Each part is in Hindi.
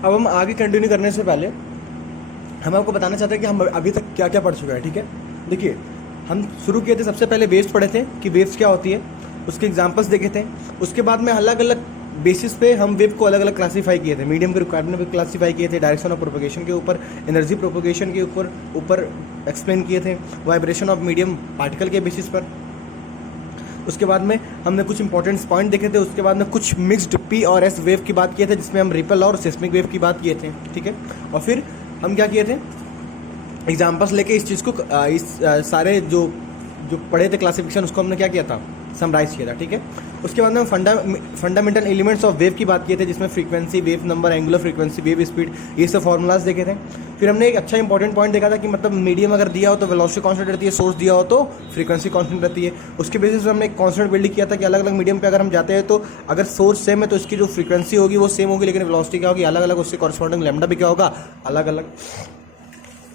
अब हम आगे कंटिन्यू करने से पहले हम आपको बताना चाहते हैं कि हम अभी तक क्या क्या पढ़ चुके हैं, ठीक है। देखिए, हम शुरू किए थे, सबसे पहले वेव्स पढ़े थे कि वेव्स क्या होती है, उसके एग्जांपल्स देखे थे। उसके बाद में अलग अलग बेसिस पे हम वेव को अलग अलग क्लासीफाई किए थे, मीडियम के रिक्वायरमेंट पे क्लासीफाई किए थे, डायरेक्शन ऑफ प्रोपगेशन के ऊपर, एनर्जी प्रोपगेशन के ऊपर ऊपर एक्सप्लेन किए थे, वाइब्रेशन ऑफ मीडियम पार्टिकल के बेसिस पर। उसके बाद में हमने कुछ इंपॉर्टेंट पॉइंट देखे थे। उसके बाद में कुछ मिक्स्ड पी और एस वेव की बात किए थे, जिसमें हम रिपल और सिस्मिक वेव की बात किए थे, ठीक है। और फिर हम क्या किए थे, एग्जाम्पल्स लेके इस चीज़ को सारे जो जो पढ़े थे क्लासिफिकेशन, उसको हमने क्या किया था, समराइज किया था, ठीक है। उसके बाद में हम फंडामेंटल एलिमेंट्स ऑफ वेव की बात किए थे, जिसमें frequency, wave number, angular frequency, wave speed, ये सब फॉर्मूलाज देखे थे। फिर हमने एक अच्छा इंपॉर्टेंट पॉइंट देखा था कि मतलब मीडियम अगर दिया हो तो वेलोसिटी कांस्टेंट रहती है, सोर्स दिया हो तो फ्रीक्वेंसी कांस्टेंट रहती है। उसके बेसिस पर हमने एक कांस्टेंट बिल्ड किया था कि अलग अलग मीडियम पे अगर हम जाते हैं तो अगर सोर्स सेम है तो इसकी जो फ्रीक्वेंसी होगी वो सेम होगी, लेकिन वेलोसिटी क्या होगी, अलग अलग, उससे कॉरस्पॉन्डिंग लैम्डा भी क्या होगा, अलग अलग।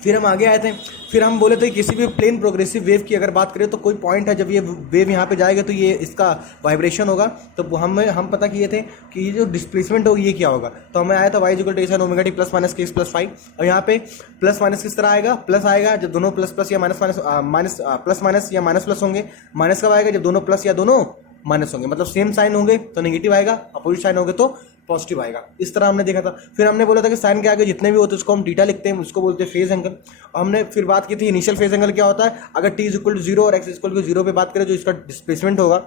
फिर हम आगे आए थे, फिर हम बोले थे किसी भी प्लेन प्रोग्रेसिव वेव की अगर बात करें तो कोई पॉइंट है, जब ये वेव यहाँ पे जाएगा तो ये इसका वाइब्रेशन होगा, तो हम पता किए थे कि ये जो डिस्प्लेसमेंट होगी ये क्या होगा। तो हमें आया था y equal to a sine omega t plus minus k plus 5। और यहाँ पे प्लस माइनस किस तरह आएगा, प्लस आएगा जब दोनों प्लस प्लस या माइनस माइनस प्लस माइनस या माइनस प्लस होंगे। माइनस कब आएगा, जब दोनों प्लस या दोनों माइनस होंगे, मतलब सेम साइन होंगे तो नेगेटिव आएगा, अपोजिट साइन होंगे तो पॉजिटिव आएगा। इस तरह हमने देखा था। फिर हमने बोला था कि साइन के आगे जितने भी होते हैं उसको हम थीटा लिखते हैं, उसको बोलते हैं फेज एंगल। और हमने फिर बात की थी इनिशियल फेज एंगल क्या होता है, अगर टी इज इक्वल टू 0 और एक्स इक्वल टू 0 पे बात करें, जो इसका डिस्प्लेसमेंट होगा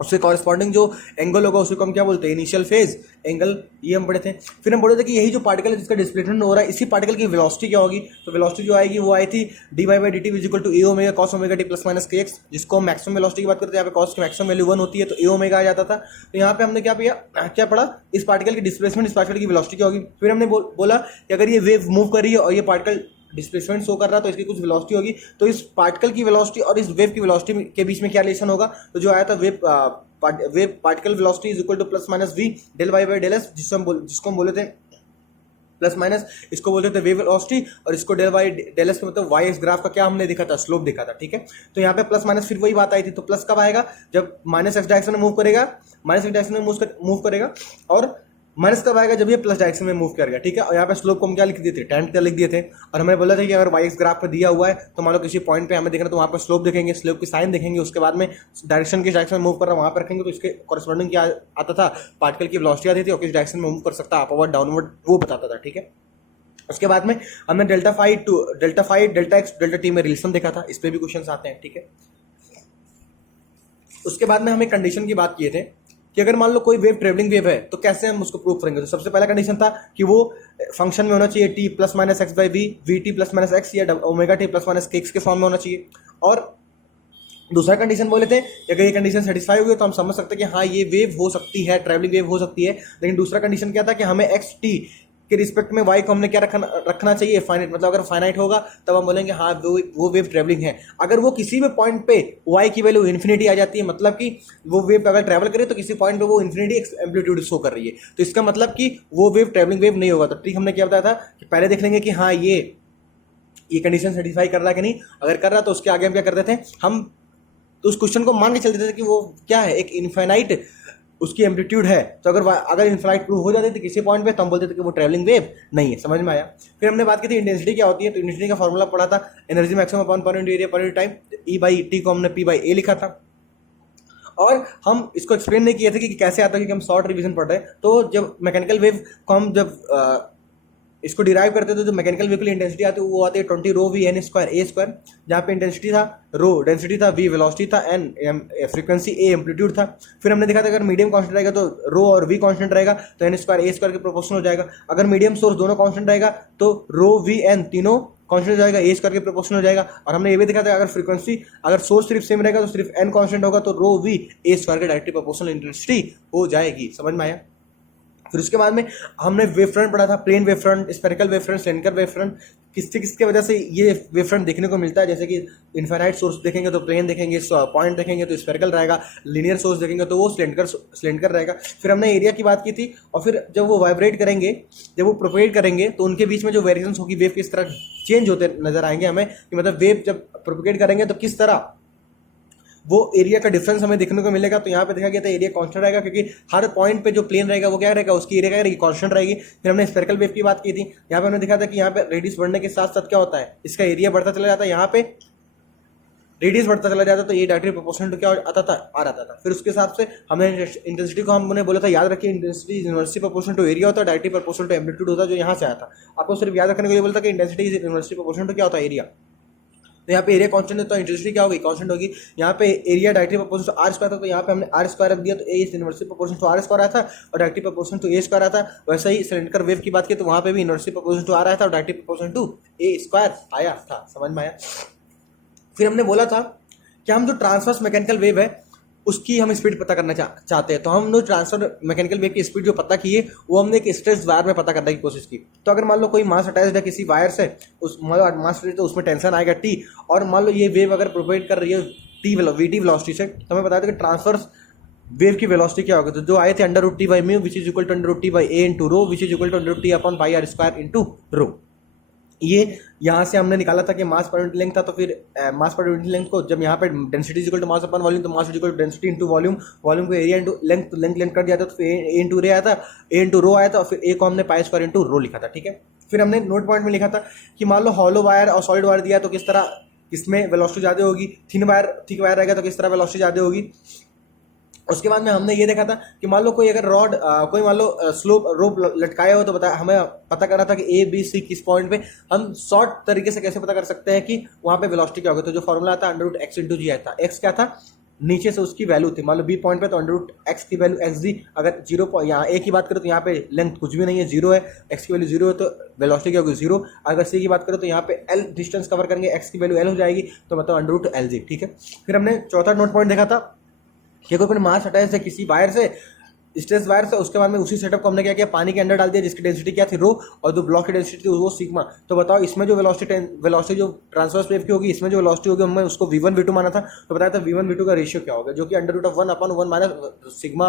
उससे कॉरेस्पॉन्डिंग जो एंगल होगा उसको हम क्या बोलते हैं, इनिशियल फेज एंगल, ये हम पढ़े थे। फिर हम बोले थे कि यही जो पार्टिकल है जिसका डिस्प्लेसमेंट हो रहा है, इसी पार्टिकल की वेलोसिटी क्या होगी, तो वेलोसिटी जो आएगी वो आई थी d y by d t is equal to a omega cos omega t plus minus के एक्स, जिसको हम मैक्सिमम वेलोसिटी की बात करते हैं, यहाँ पे कॉस की मैक्सिमम वैल्यू 1 होती है तो ए ओमेगा आ जाता था। तो यहाँ पे हमने क्या पढ़ा, इस पार्टिकल की डिस्प्लेसमेंट, इस पार्टिकल की वेलोसिटी क्या होगी। फिर हमने बोला कि अगर ये वेव मूव कर रही है और ये पार्टिकल डिस्प्लेसमेंट शो कर रहा है तो इसकी कुछ वेलोसिटी होगी, तो इस पार्टिकल की वेलोसिटी और इस वेव की वेलोसिटी के बीच में क्या रिलेशन होगा, तो जो आया था wave particle velocity is equal to plus minus v del y by del s, जिसको हम बोले थे प्लस माइनस, इसको बोलते थे वेव वेलोसिटी, और इसको डेल वाई डेल एस मतलब वाई एक्स ग्राफ का क्या हमने देखा था, स्लोप देखा था, ठीक है। तो यहाँ पे प्लस माइनस फिर वही बात आई थी, तो प्लस कब आएगा, जब माइनस एक्स डायरेक्शन में मूव करेगा, माइनस एक्स डायरेक्शन में मूव करेगा, और माइनस कब आएगा, जब ये प्लस डायरेक्शन में मूव करेगा, ठीक है। और यहाँ पे स्लोप को हम क्या लिख दिए थे, tan थीटा लिख दिए थे। और हमें बोला था कि अगर वाई एक्स ग्राफ पे दिया हुआ है तो मान लो किसी पॉइंट पे हमें देखना, तो वहाँ पर स्लोप देखेंगे, स्लोप की साइन देखेंगे, उसके बाद में डायरेक्शन किस डायरेक्शन में मूव कर रहा है वहाँ पर रखेंगे, तो इसके कॉरेस्पॉन्डिंग क्या आता था, पार्टिकल की वेलोसिटी आती थी और किस डायरेक्शन में मूव कर सकता है, अपवर्ड डाउनवर्ड, वो बताता था, ठीक है। उसके बाद में हमने delta five delta x delta T में रिलेशन देखा था, इस पर भी क्वेश्चन आते हैं, ठीक है। उसके बाद में हमें कंडीशन की बात किए थे कि अगर मान लो कोई वेव ट्रेवलिंग वेव है तो कैसे हम उसको प्रूव करेंगे। तो सबसे पहला कंडीशन था कि वो फंक्शन में होना चाहिए T plus minus x by we T plus minus x या ओमेगा टी प्लस माइनस के एक्स के फॉर्म में होना चाहिए। और दूसरा कंडीशन बोले थे कि अगर ये कंडीशन सेटिस्फाई होगी तो हम समझ सकते हैं कि हाँ ये वेव हो सकती है, ट्रैवलिंग वेव हो सकती है। लेकिन दूसरा कंडीशन क्या था कि हमें एक्स टी के रिस्पेक्ट में वाई को हमने क्या रखना चाहिए, फाइनाइट, मतलब अगर फाइनाइट होगा तब हम बोलेंगे हाँ वो वेव ट्रैवलिंग है। अगर वो किसी भी पॉइंट पे वाई की वैल्यू इन्फिनिटी आ जाती है, मतलब कि वो वेव अगर ट्रैवल करे तो किसी पॉइंट पे वो इन्फिनिटी एम्पलीट्यूड शो कर रही है, तो इसका मतलब कि वो वेव ट्रैवलिंग वेव नहीं होगा। तो ठीक हमने क्या बताया था कि पहले देख लेंगे कि हाँ ये कंडीशन सेटिस्फाई कर रहा है कि नहीं। अगर कर रहा तो उसके आगे हम क्या करते थे, हम तो उस क्वेश्चन को मान के चलते थे कि वो क्या है, एक इनफाइनाइट उसकी एम्पलीट्यूड है। तो अगर इनफाइनाइट प्रूव हो जाती थी किसी पॉइंट पे तो हम बोलते थे कि वो ट्रैवलिंग वेव नहीं है। समझ में आया। फिर हमने बात की थी इंटेंसिटी क्या होती है। तो इंटेंसिटी का फॉर्मूला पढ़ा था, energy maximum upon per unit area per unit time, E by T को हमने पी बाई ए लिखा था। और हम इसको एक्सप्लेन नहीं किए थे कि कैसे आता है, क्योंकि हम शॉर्ट रिवीजन पढ़ रहे हैं। तो जब मैकेनिकल वेव को हम जब इसको डिराइव करते थे तो मैकेनिकल वेव की इंटेंसिटी आती है वो आती है 20 रो वी एन स्क्वायर ए स्क्वायर, जहाँ पे इंटेंसिटी था रो, डेंसिटी था वी, वेलोसिटी था एन, फ्रीक्वेंसी ए, एम्पलीट्यूड था। फिर हमने देखा था अगर मीडियम कांस्टेंट रहेगा तो रो और वी कांस्टेंट रहेगा तो एन स्क्वायर ए स्क्वायर के प्रोपोर्शनल हो जाएगा। अगर मीडियम सोर्स दोनों कांस्टेंट रहेगा तो रो वी एन तीनों कांस्टेंट हो जाएगा, ए स्क्वायर के प्रोपोर्शनल हो जाएगा। और हमने ये भी देखा था अगर फ्रीक्वेंसी, अगर सोर्स सिर्फ सेम रहेगा तो सिर्फ एन कांस्टेंट होगा तो रो वी ए स्क्वायर के डायरेक्टली प्रोपोर्शनल इंटेंसिटी हो जाएगी। समझ में आया। फिर उसके बाद में हमने वेव फ्रंट पढ़ा था, plane wavefront, spherical wavefront, cylinder wavefront. किसके वजह से ये वेव फ्रंट देखने को मिलता है, जैसे कि इनफाइनाइट सोर्स देखेंगे तो प्लेन देखेंगे, पॉइंट देखेंगे तो स्फेरिकल रहेगा, लीनियर सोर्स देखेंगे तो वो सिलेंडर रहेगा। फिर हमने एरिया की बात की थी। और फिर जब वो वाइब्रेट करेंगे, जब वो प्रोपेगेट करेंगे तो उनके बीच में जो वेरिएशंस होगी वेव किस तरह चेंज होते नजर आएंगे हमें, कि मतलब वेव जब प्रोपेगेट करेंगे तो किस तरह वो एरिया का डिफरेंस हमें देखने को मिलेगा। तो यहाँ पे देखा गया था एरिया कांस्टेंट रहेगा, क्योंकि हर पॉइंट पे जो प्लेन रहेगा वो क्या रहेगा, उसकी एरिया क्या रहेगी, कांस्टेंट रहेगी। फिर हमने स्फेरिकल वेव की बात की थी, यहाँ पे हमने देखा था कि यहाँ पे रेडियस बढ़ने के साथ साथ क्या होता है, इसका एरिया बढ़ता चला जाता है, यहाँ पे रेडियस बढ़ता चला जाता है, तो ये डायरेक्टली प्रोपोर्शनल टू क्या आता था, आ रहा था। फिर उसके हिसाब से हमने इंटेंसिटी को हमने बोला था, याद रखिए intensity is inversely proportional to area होता है, डायरेक्टली प्रोपोर्शनल टू एम्पलीट्यूड होता है, जो यहाँ से आया था। आपको सिर्फ याद रखने के लिए बोलता कि intensity is inversely proportional to क्या होता है, एरिया। तो यहाँ पे एरिया कांस्टेंट है तो इंटेंसिटी क्या होगी, कांस्टेंट होगी। यहाँ पे area directly proportional to are square था, तो यहाँ पे हमने आर स्क्वायर रख दिया, तो A is inversely proportional to are square आया था और directly proportional to A square आया था। वैसे ही सिलेंडर वेव की बात की तो वहाँ पे भी इनवर्सली प्रोपोर्शनल टू आर आया था और directly proportional to A square आया था। समझ में आया। फिर हमने बोला था कि हम जो ट्रांसवर्स मैकेनिकल वेव है उसकी हम स्पीड पता करना चाहते हैं। तो हम लोग ट्रांसफर मैकेनिकल वेव की स्पीड जो पता की है वो हमने एक स्ट्रेस वायर में पता करने की कोशिश की। तो अगर मान लो कोई मास अटैच्ड है किसी वायर से, उस मान लो मास तो उसमें टेंशन आएगा टी, और मान लो ये वेव अगर प्रोवाइड कर रही है टी वीटी वेलोसिटी से, तो हमें बताया था कि ट्रांसवर्स वेव की वेलोसिटी क्या होगी। तो जो आए थे under root t by mu which is equal to under root t by a into rho which is equal to under root t upon pi r square into rho. ये यहाँ से हमने निकाला था कि मास पर यूनिट लेंथ था, तो फिर मास पर यूनिट लेंथ को जब यहाँ पे density equal to mass upon volume, तो mass equal to density into volume, volume को एरिया इंटू लेंथ, लेंथ कर दिया था, तो फिर ए इंटू रे आया था, ए इंटू रो आया था, और फिर ए को हमने पाई स्क्वायर इंटू रो लिखा था। ठीक है। फिर हमने नोट पॉइंट में लिखा था कि मान लो हॉलो वायर और सॉलिड वायर दिया तो किस तरह इसमें वेलोसिटी ज़्यादा होगी, थिक वायर रहेगा तो किस तरह वेलोसिटी ज़्यादा होगी। उसके बाद में हमने ये देखा था कि मान लो कोई अगर रॉड कोई मान लो स्लोप रोप लटकाया हो, तो बता हमें पता करना था कि ए बी सी किस पॉइंट पे, हम शॉर्ट तरीके से कैसे पता कर सकते हैं कि वहाँ पे वेलोसिटी क्या होगी। तो जो फॉर्मूला था अंडर रूट एक्स इंटू जी आता, एक्स क्या था, नीचे से उसकी वैल्यू थी, मान लो बी पॉइंट पे, तो अंडर रूट एक्स की वैल्यू एक्स दी। अगर जीरो यहाँ ए की बात करें तो यहाँ पे लेंथ कुछ भी नहीं है, जीरो है, एक्स की वैल्यू जीरो है, तो वेलोसिटी क्या होगी, जीरो। अगर सी की बात करें तो यहाँ पे एल डिस्टेंस कवर करेंगे, एक्स की वैल्यू एल हो जाएगी, तो मतलब अंडर रूट एल जी। ठीक है। फिर हमने चौथा नोट पॉइंट देखा था कि कोई मास अटैच है किसी वायर से, स्ट्रेस वायर से, उसके बाद में उसी सेटअप को हमने क्या किया, पानी के अंदर डाल दिया, जिसकी डेंसिटी क्या थी, रो, और जो ब्लॉक की डेंसिटी थी वो सिग्मा। तो बताओ इसमें जो वेलोसिटी जो ट्रांसवर्स वेव की होगी, इसमें जो वेलोसिटी होगी हमने उसको v1 v2 माना था। तो बताया था v1 v2 का रेशियो क्या होगा, जो कि under root of 1 upon 1 minus sigma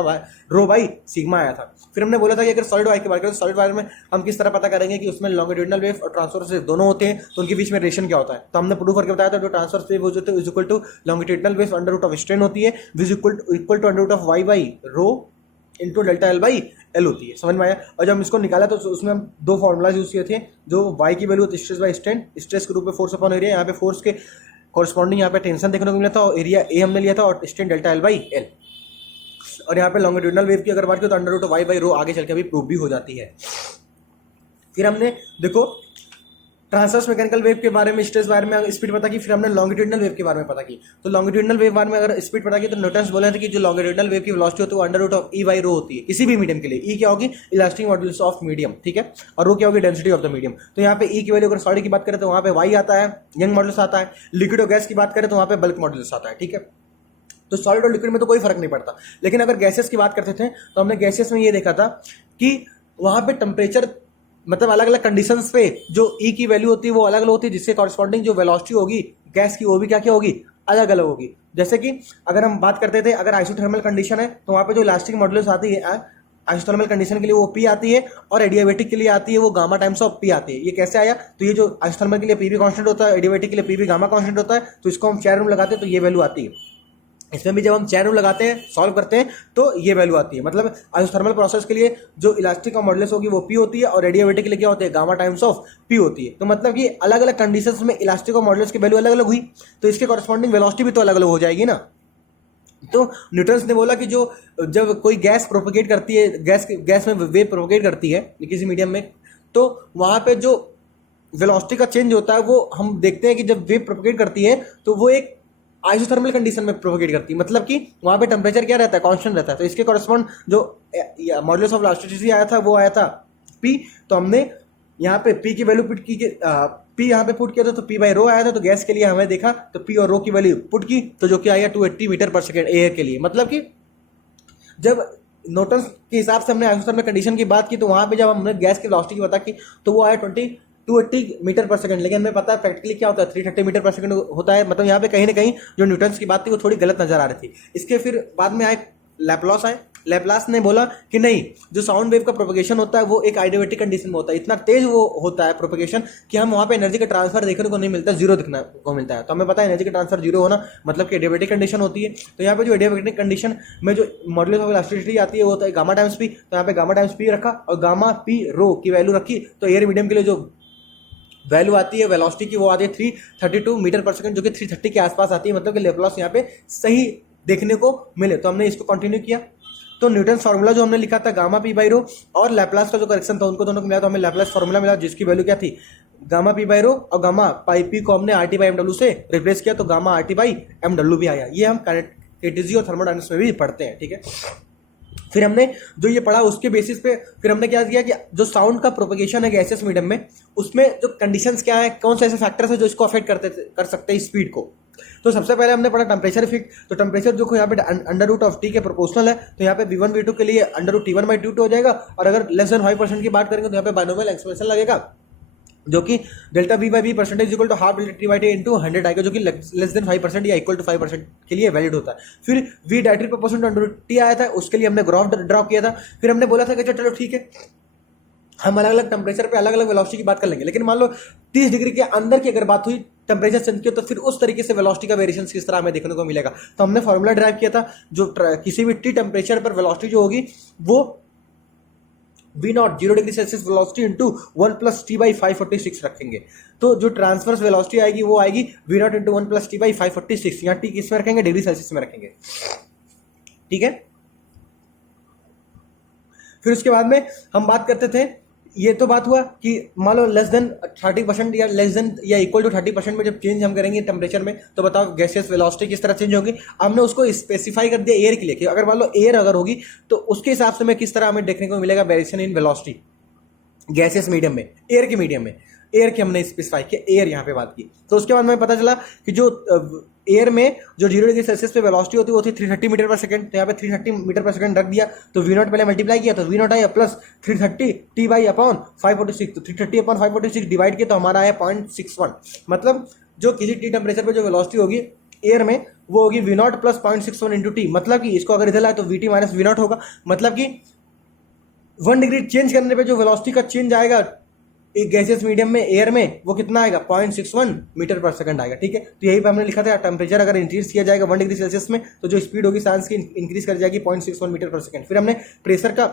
rho by sigma आया था। फिर हमने बोला था कि अगर सॉलिड वायर की बात करें तो सॉलिड वायर में हम किस तरह पता करेंगे कि उसमें लॉन्गिट्यूडिनल वेव और ट्रांसवर्स वेव दोनों होते हैं, तो उनके बीच में रेशियो क्या होता है। तो हमने प्रूव करके बताया था जो ट्रांसवर्स वेव होती है is equal to longitudinal wave under root of strain होती है, which equal to under root of y by rho into delta l by l होती है। समझ में आया। और जब हम इसको निकाला तो उसमें हम दो फॉर्मूलाज यूज किए थे, जो वाई की वैल्यू होती है स्ट्रेस बाई स्ट्रेन, स्ट्रेस के रूप में फोर्स अपॉन एरिया, यहाँ पे फोर्स के कॉरस्पॉन्डिंग यहाँ पे टेंशन देखने को मिला था, और एरिया ए हमने लिया था, और strain delta l by L. और यहाँ पे लॉन्गिट्यूडिनल वेव की अगर बात करें तो under root y by rho आगे चल के अभी प्रूव भी हो जाती है। फिर हमने देखो ट्रांसवर्स मैकेनिकल वेव के बारे में, स्ट्रेस वायर में स्पीड पता की, फिर हमने लॉन्गिट्यूडिनल वेव के बारे में पता की। तो लॉन्गिट्यूडिनल वेव बारे में अगर स्पीड पता की तो न्यूटन्स बोले थे कि जो लॉन्गिट्यूडिनल वेव की वेलोसिटी होती है वो under root of e by rho होती है किसी भी मीडियम के लिए। ई क्या होगी, इलास्टिक मॉड्यूलस ऑफ मीडियम, ठीक है, और रो क्या होगी, डेंसिटी ऑफ द मीडियम। तो यहाँ पे ई की वैल्यू अगर सॉलिड की बात करें तो वहाँ पे वाई आता है, यंग मॉड्यूलस आता है। लिक्विड और गैस की बात करें तो वहाँ पे बल्क मॉड्यूलस आता है। ठीक है। तो सॉलिड और लिक्विड में तो कोई फर्क नहीं पड़ता, लेकिन अगर गैसेस की बात करते थे तो हमने गैसेस में ये देखा था कि वहाँ पे टेम्परेचर मतलब अलग अलग कंडीशंस पे जो ई की वैल्यू होती है वो अलग अलग होती है, जिससे कॉरस्पॉन्डिंग जो वेलोसिटी होगी गैस की वो भी क्या क्या होगी, अलग अलग होगी। जैसे कि अगर हम बात करते थे अगर आइसोथर्मल कंडीशन है तो वहाँ पे जो इलास्टिक मॉड्यूलस आती है आइसोथर्मल कंडीशन के लिए वो पी आती है, और एडियाबेटिक के लिए आती है वो गामा टाइम्स ऑफ पी आती है। ये कैसे आया, तो ये जो आइसोथर्मल के लिए पी भी कॉन्स्टेंट होता है, एडियाबेटिक के लिए पी भी गामा कॉन्स्टेंट होता है, तो इसको हम चेयर रूम लगाते हैं तो ये वैल्यू आती है। इसमें भी जब हम चेयर रूल लगाते हैं, सॉल्व करते हैं, तो ये वैल्यू आती है। मतलब आइसोथर्मल प्रोसेस के लिए जो इलास्टिक और मॉडुलस होगी वो पी होती है, और रेडियोवेटिक के लिए क्या होती है, गामा टाइम्स ऑफ पी होती है। तो मतलब कि अलग अलग कंडीशंस में इलास्टिक और मॉडुलस की वैल्यू अलग अलग हुई, तो इसके कॉरस्पॉन्डिंग वेलोसिटी भी तो अलग अलग हो जाएगी ना। तो न्यूटन्स ने बोला कि जो जब कोई गैस प्रोपोगेट करती है, गैस में वेव प्रोपोगेट करती है किसी मीडियम में, तो वहाँ पे जो वेलोसिटी का चेंज होता है वो हम देखते हैं कि जब वेव प्रोपोगेट करती है तो वो एक आइसोथर्मल कंडीशन में प्रोपोगेट करती है, मतलब कि वहाँ पे टेम्परेचर क्या रहता है, कांस्टेंट रहता है। तो इसके कॉरस्पॉन्ड जो मॉडुलस ऑफ इलास्टिसिटी आया था वो आया था पी। तो हमने यहाँ पे पी की वैल्यू पुट की, पी यहाँ पे पुट किया था तो पी बाई रो आया था। तो गैस के लिए हमें देखा तो पी और रो की वैल्यू पुट की, तो जो कि आया 280 मीटर पर सेकेंड एयर के लिए। मतलब कि जब न्यूटन्स के हिसाब से हमने आइसोथर्मल कंडीशन की बात की तो वहाँ पे जब हमने गैस की वेलोसिटी की पता की तो वो आया 280 मीटर पर सेकंड। लेकिन हमें पता है प्रैक्टिकली क्या होता है, 330 मीटर पर सेकंड होता है। मतलब यहाँ पे कहीं ना कहीं जो न्यूटन्स की बात थी वो थोड़ी गलत नजर आ रही थी। इसके फिर बाद में आए लैप्लास आए, लैप्लास ने बोला कि नहीं, जो साउंड वेव का प्रोपगेशन होता है वो एक आइडियोबैटिक कंडीशन में होता है, इतना तेज वो होता है प्रोपगेशन कि हम वहाँ पे एनर्जी का ट्रांसफर देखने को नहीं मिलता, जीरो दिखने को मिलता है। तो हमें पता है एनर्जी का ट्रांसफर जीरो होना मतलब कि एडियाबैटिक कंडीशन होती है। तो यहाँ पे जो एडियाबैटिक कंडीशन में जो मॉड्यूलस ऑफ इलास्टिसिटी आती है वो होता है गामा टाइम्स पी। तो यहाँ पे गामा टाइम्स पी रखा और गामा पी रो की वैल्यू रखी। तो एयर मीडियम के लिए जो वैल्यू आती है वेलोसिटी की वो आती है 332 मीटर पर सेकंड, जो कि 330 के आसपास आती है, मतलब कि लैप्लास यहाँ पे सही देखने को मिले। तो हमने इसको कंटिन्यू किया। तो न्यूटन फार्मूला जो हमने लिखा था गामा पी बाई रो और लैप्लास का जो करेक्शन था उनको दोनों को मिला, तो हमें लैप्लास फार्मूला मिला जिसकी वैल्यू क्या थी, गामा पी बाई रो, और गामा पाई पी को हमने आर टी बाई एम डब्ल्यू से रिप्लेस किया, तो gamma r t by m डब्ल्यू भी आया। ये हम केटीजी और थर्मोडायनामिक्स में भी पढ़ते हैं, ठीक है। फिर हमने जो ये पढ़ा उसके बेसिस पे फिर हमने क्या किया कि जो साउंड का प्रोपगेशन है गैसियस मीडियम में, उसमें जो कंडीशंस क्या है, कौन से ऐसे फैक्टर्स है जो इसको अफेक्ट कर सकते हैं स्पीड को। तो सबसे पहले हमने पढ़ा टेम्परेचर इफेक्ट। तो टेम्परेचर जो यहाँ पे अंडर रूट ऑफ टी के प्रोपोर्शनल है, तो यहाँ पे V1 V2 के लिए under root T1 by T2 हो जाएगा। और अगर लेस देन 5% की बात करेंगे तो यहाँ पे बाइनोमियल एक्सप्रेशन लगेगा जो कि delta V by b percentage equal to half delta T by T into 100 आएगा, जो कि लेस देन 5% या इक्वल टू 5% के लिए वैलिड होता है। फिर V directly proportional to under root T आया था, उसके लिए हमने ग्राफ ड्रॉ किया था। फिर हमने बोला था कि चलो ठीक है हम अलग अलग टेम्परेचर पे अलग अलग वेलोसिटी की बात कर लेंगे, लेकिन मान लो 30 डिग्री के अंदर की अगर बात हुई टेम्परेचर चेंज की, तो फिर उस तरीके से वेलोसिटी का वेरिएशन किस तरह हमें देखने को मिलेगा। तो हमने फॉर्मूला ड्राइव किया था, जो किसी भी टी टेम्परेचर पर वेलोसिटी जो होगी वो V0 0 degree Celsius velocity into 1 plus T by 546 रखेंगे। तो जो ट्रांसवर्स वेलोसिटी आएगी वो आएगी V0 into 1 plus T by 546। यहाँ टी किस में रखेंगे, डिग्री सेल्सियस में रखेंगे, ठीक है। फिर उसके बाद में हम बात करते थे, ये तो बात हुआ कि मान लो लेस देन 30% या लेस देन या इक्वल टू 30% में जब चेंज हम करेंगे टेम्परेचर में, तो बताओ गैसियस वेलोसिटी किस तरह चेंज होगी। हमने उसको स्पेसिफाई कर दिया एयर के लिए कि अगर मान लो एयर अगर होगी तो उसके हिसाब से मैं किस तरह हमें देखने को मिलेगा variation in velocity gaseous medium में, एयर के मीडियम में। एयर के हमने स्पेसिफाई किया, एयर यहाँ पे बात की। तो उसके बाद हमें पता चला कि जो एयर में जो 0 डिग्री सेल्सियस पे वेलोसिटी होती है वो थी 330 मीटर पर सेकंड। तो यहाँ पे 330 मीटर पर सेकंड रख दिया, तो V0 पहले मल्टीप्लाई किया तो V0 आया प्लस 330 टी बाई अपॉन 546। तो 330 अपॉन 546 डिवाइड किया तो हमारा आया 0.61। मतलब जो किसी टी टेम्परेचर पे जो वेलोसिटी होगी एयर में वो होगी V0 प्लस 0.61 इंटू टी। मतलब कि इसको अगर इधर लाए तो VT माइनस V0 होगा। मतलब कि 1 डिग्री चेंज करने पे जो वेलोसिटी का चेंज आएगा एक गैसियस मीडियम में एयर में वो कितना आएगा, 0.61 मीटर पर सेकंड आएगा, ठीक है। तो यही पे हमने लिखा था टेम्परेचर अगर इंक्रीज किया जाएगा 1 डिग्री सेल्सियस में तो जो स्पीड होगी सांस की इंक्रीज कर जाएगी 0.61 मीटर पर सेकंड। फिर हमने प्रेशर का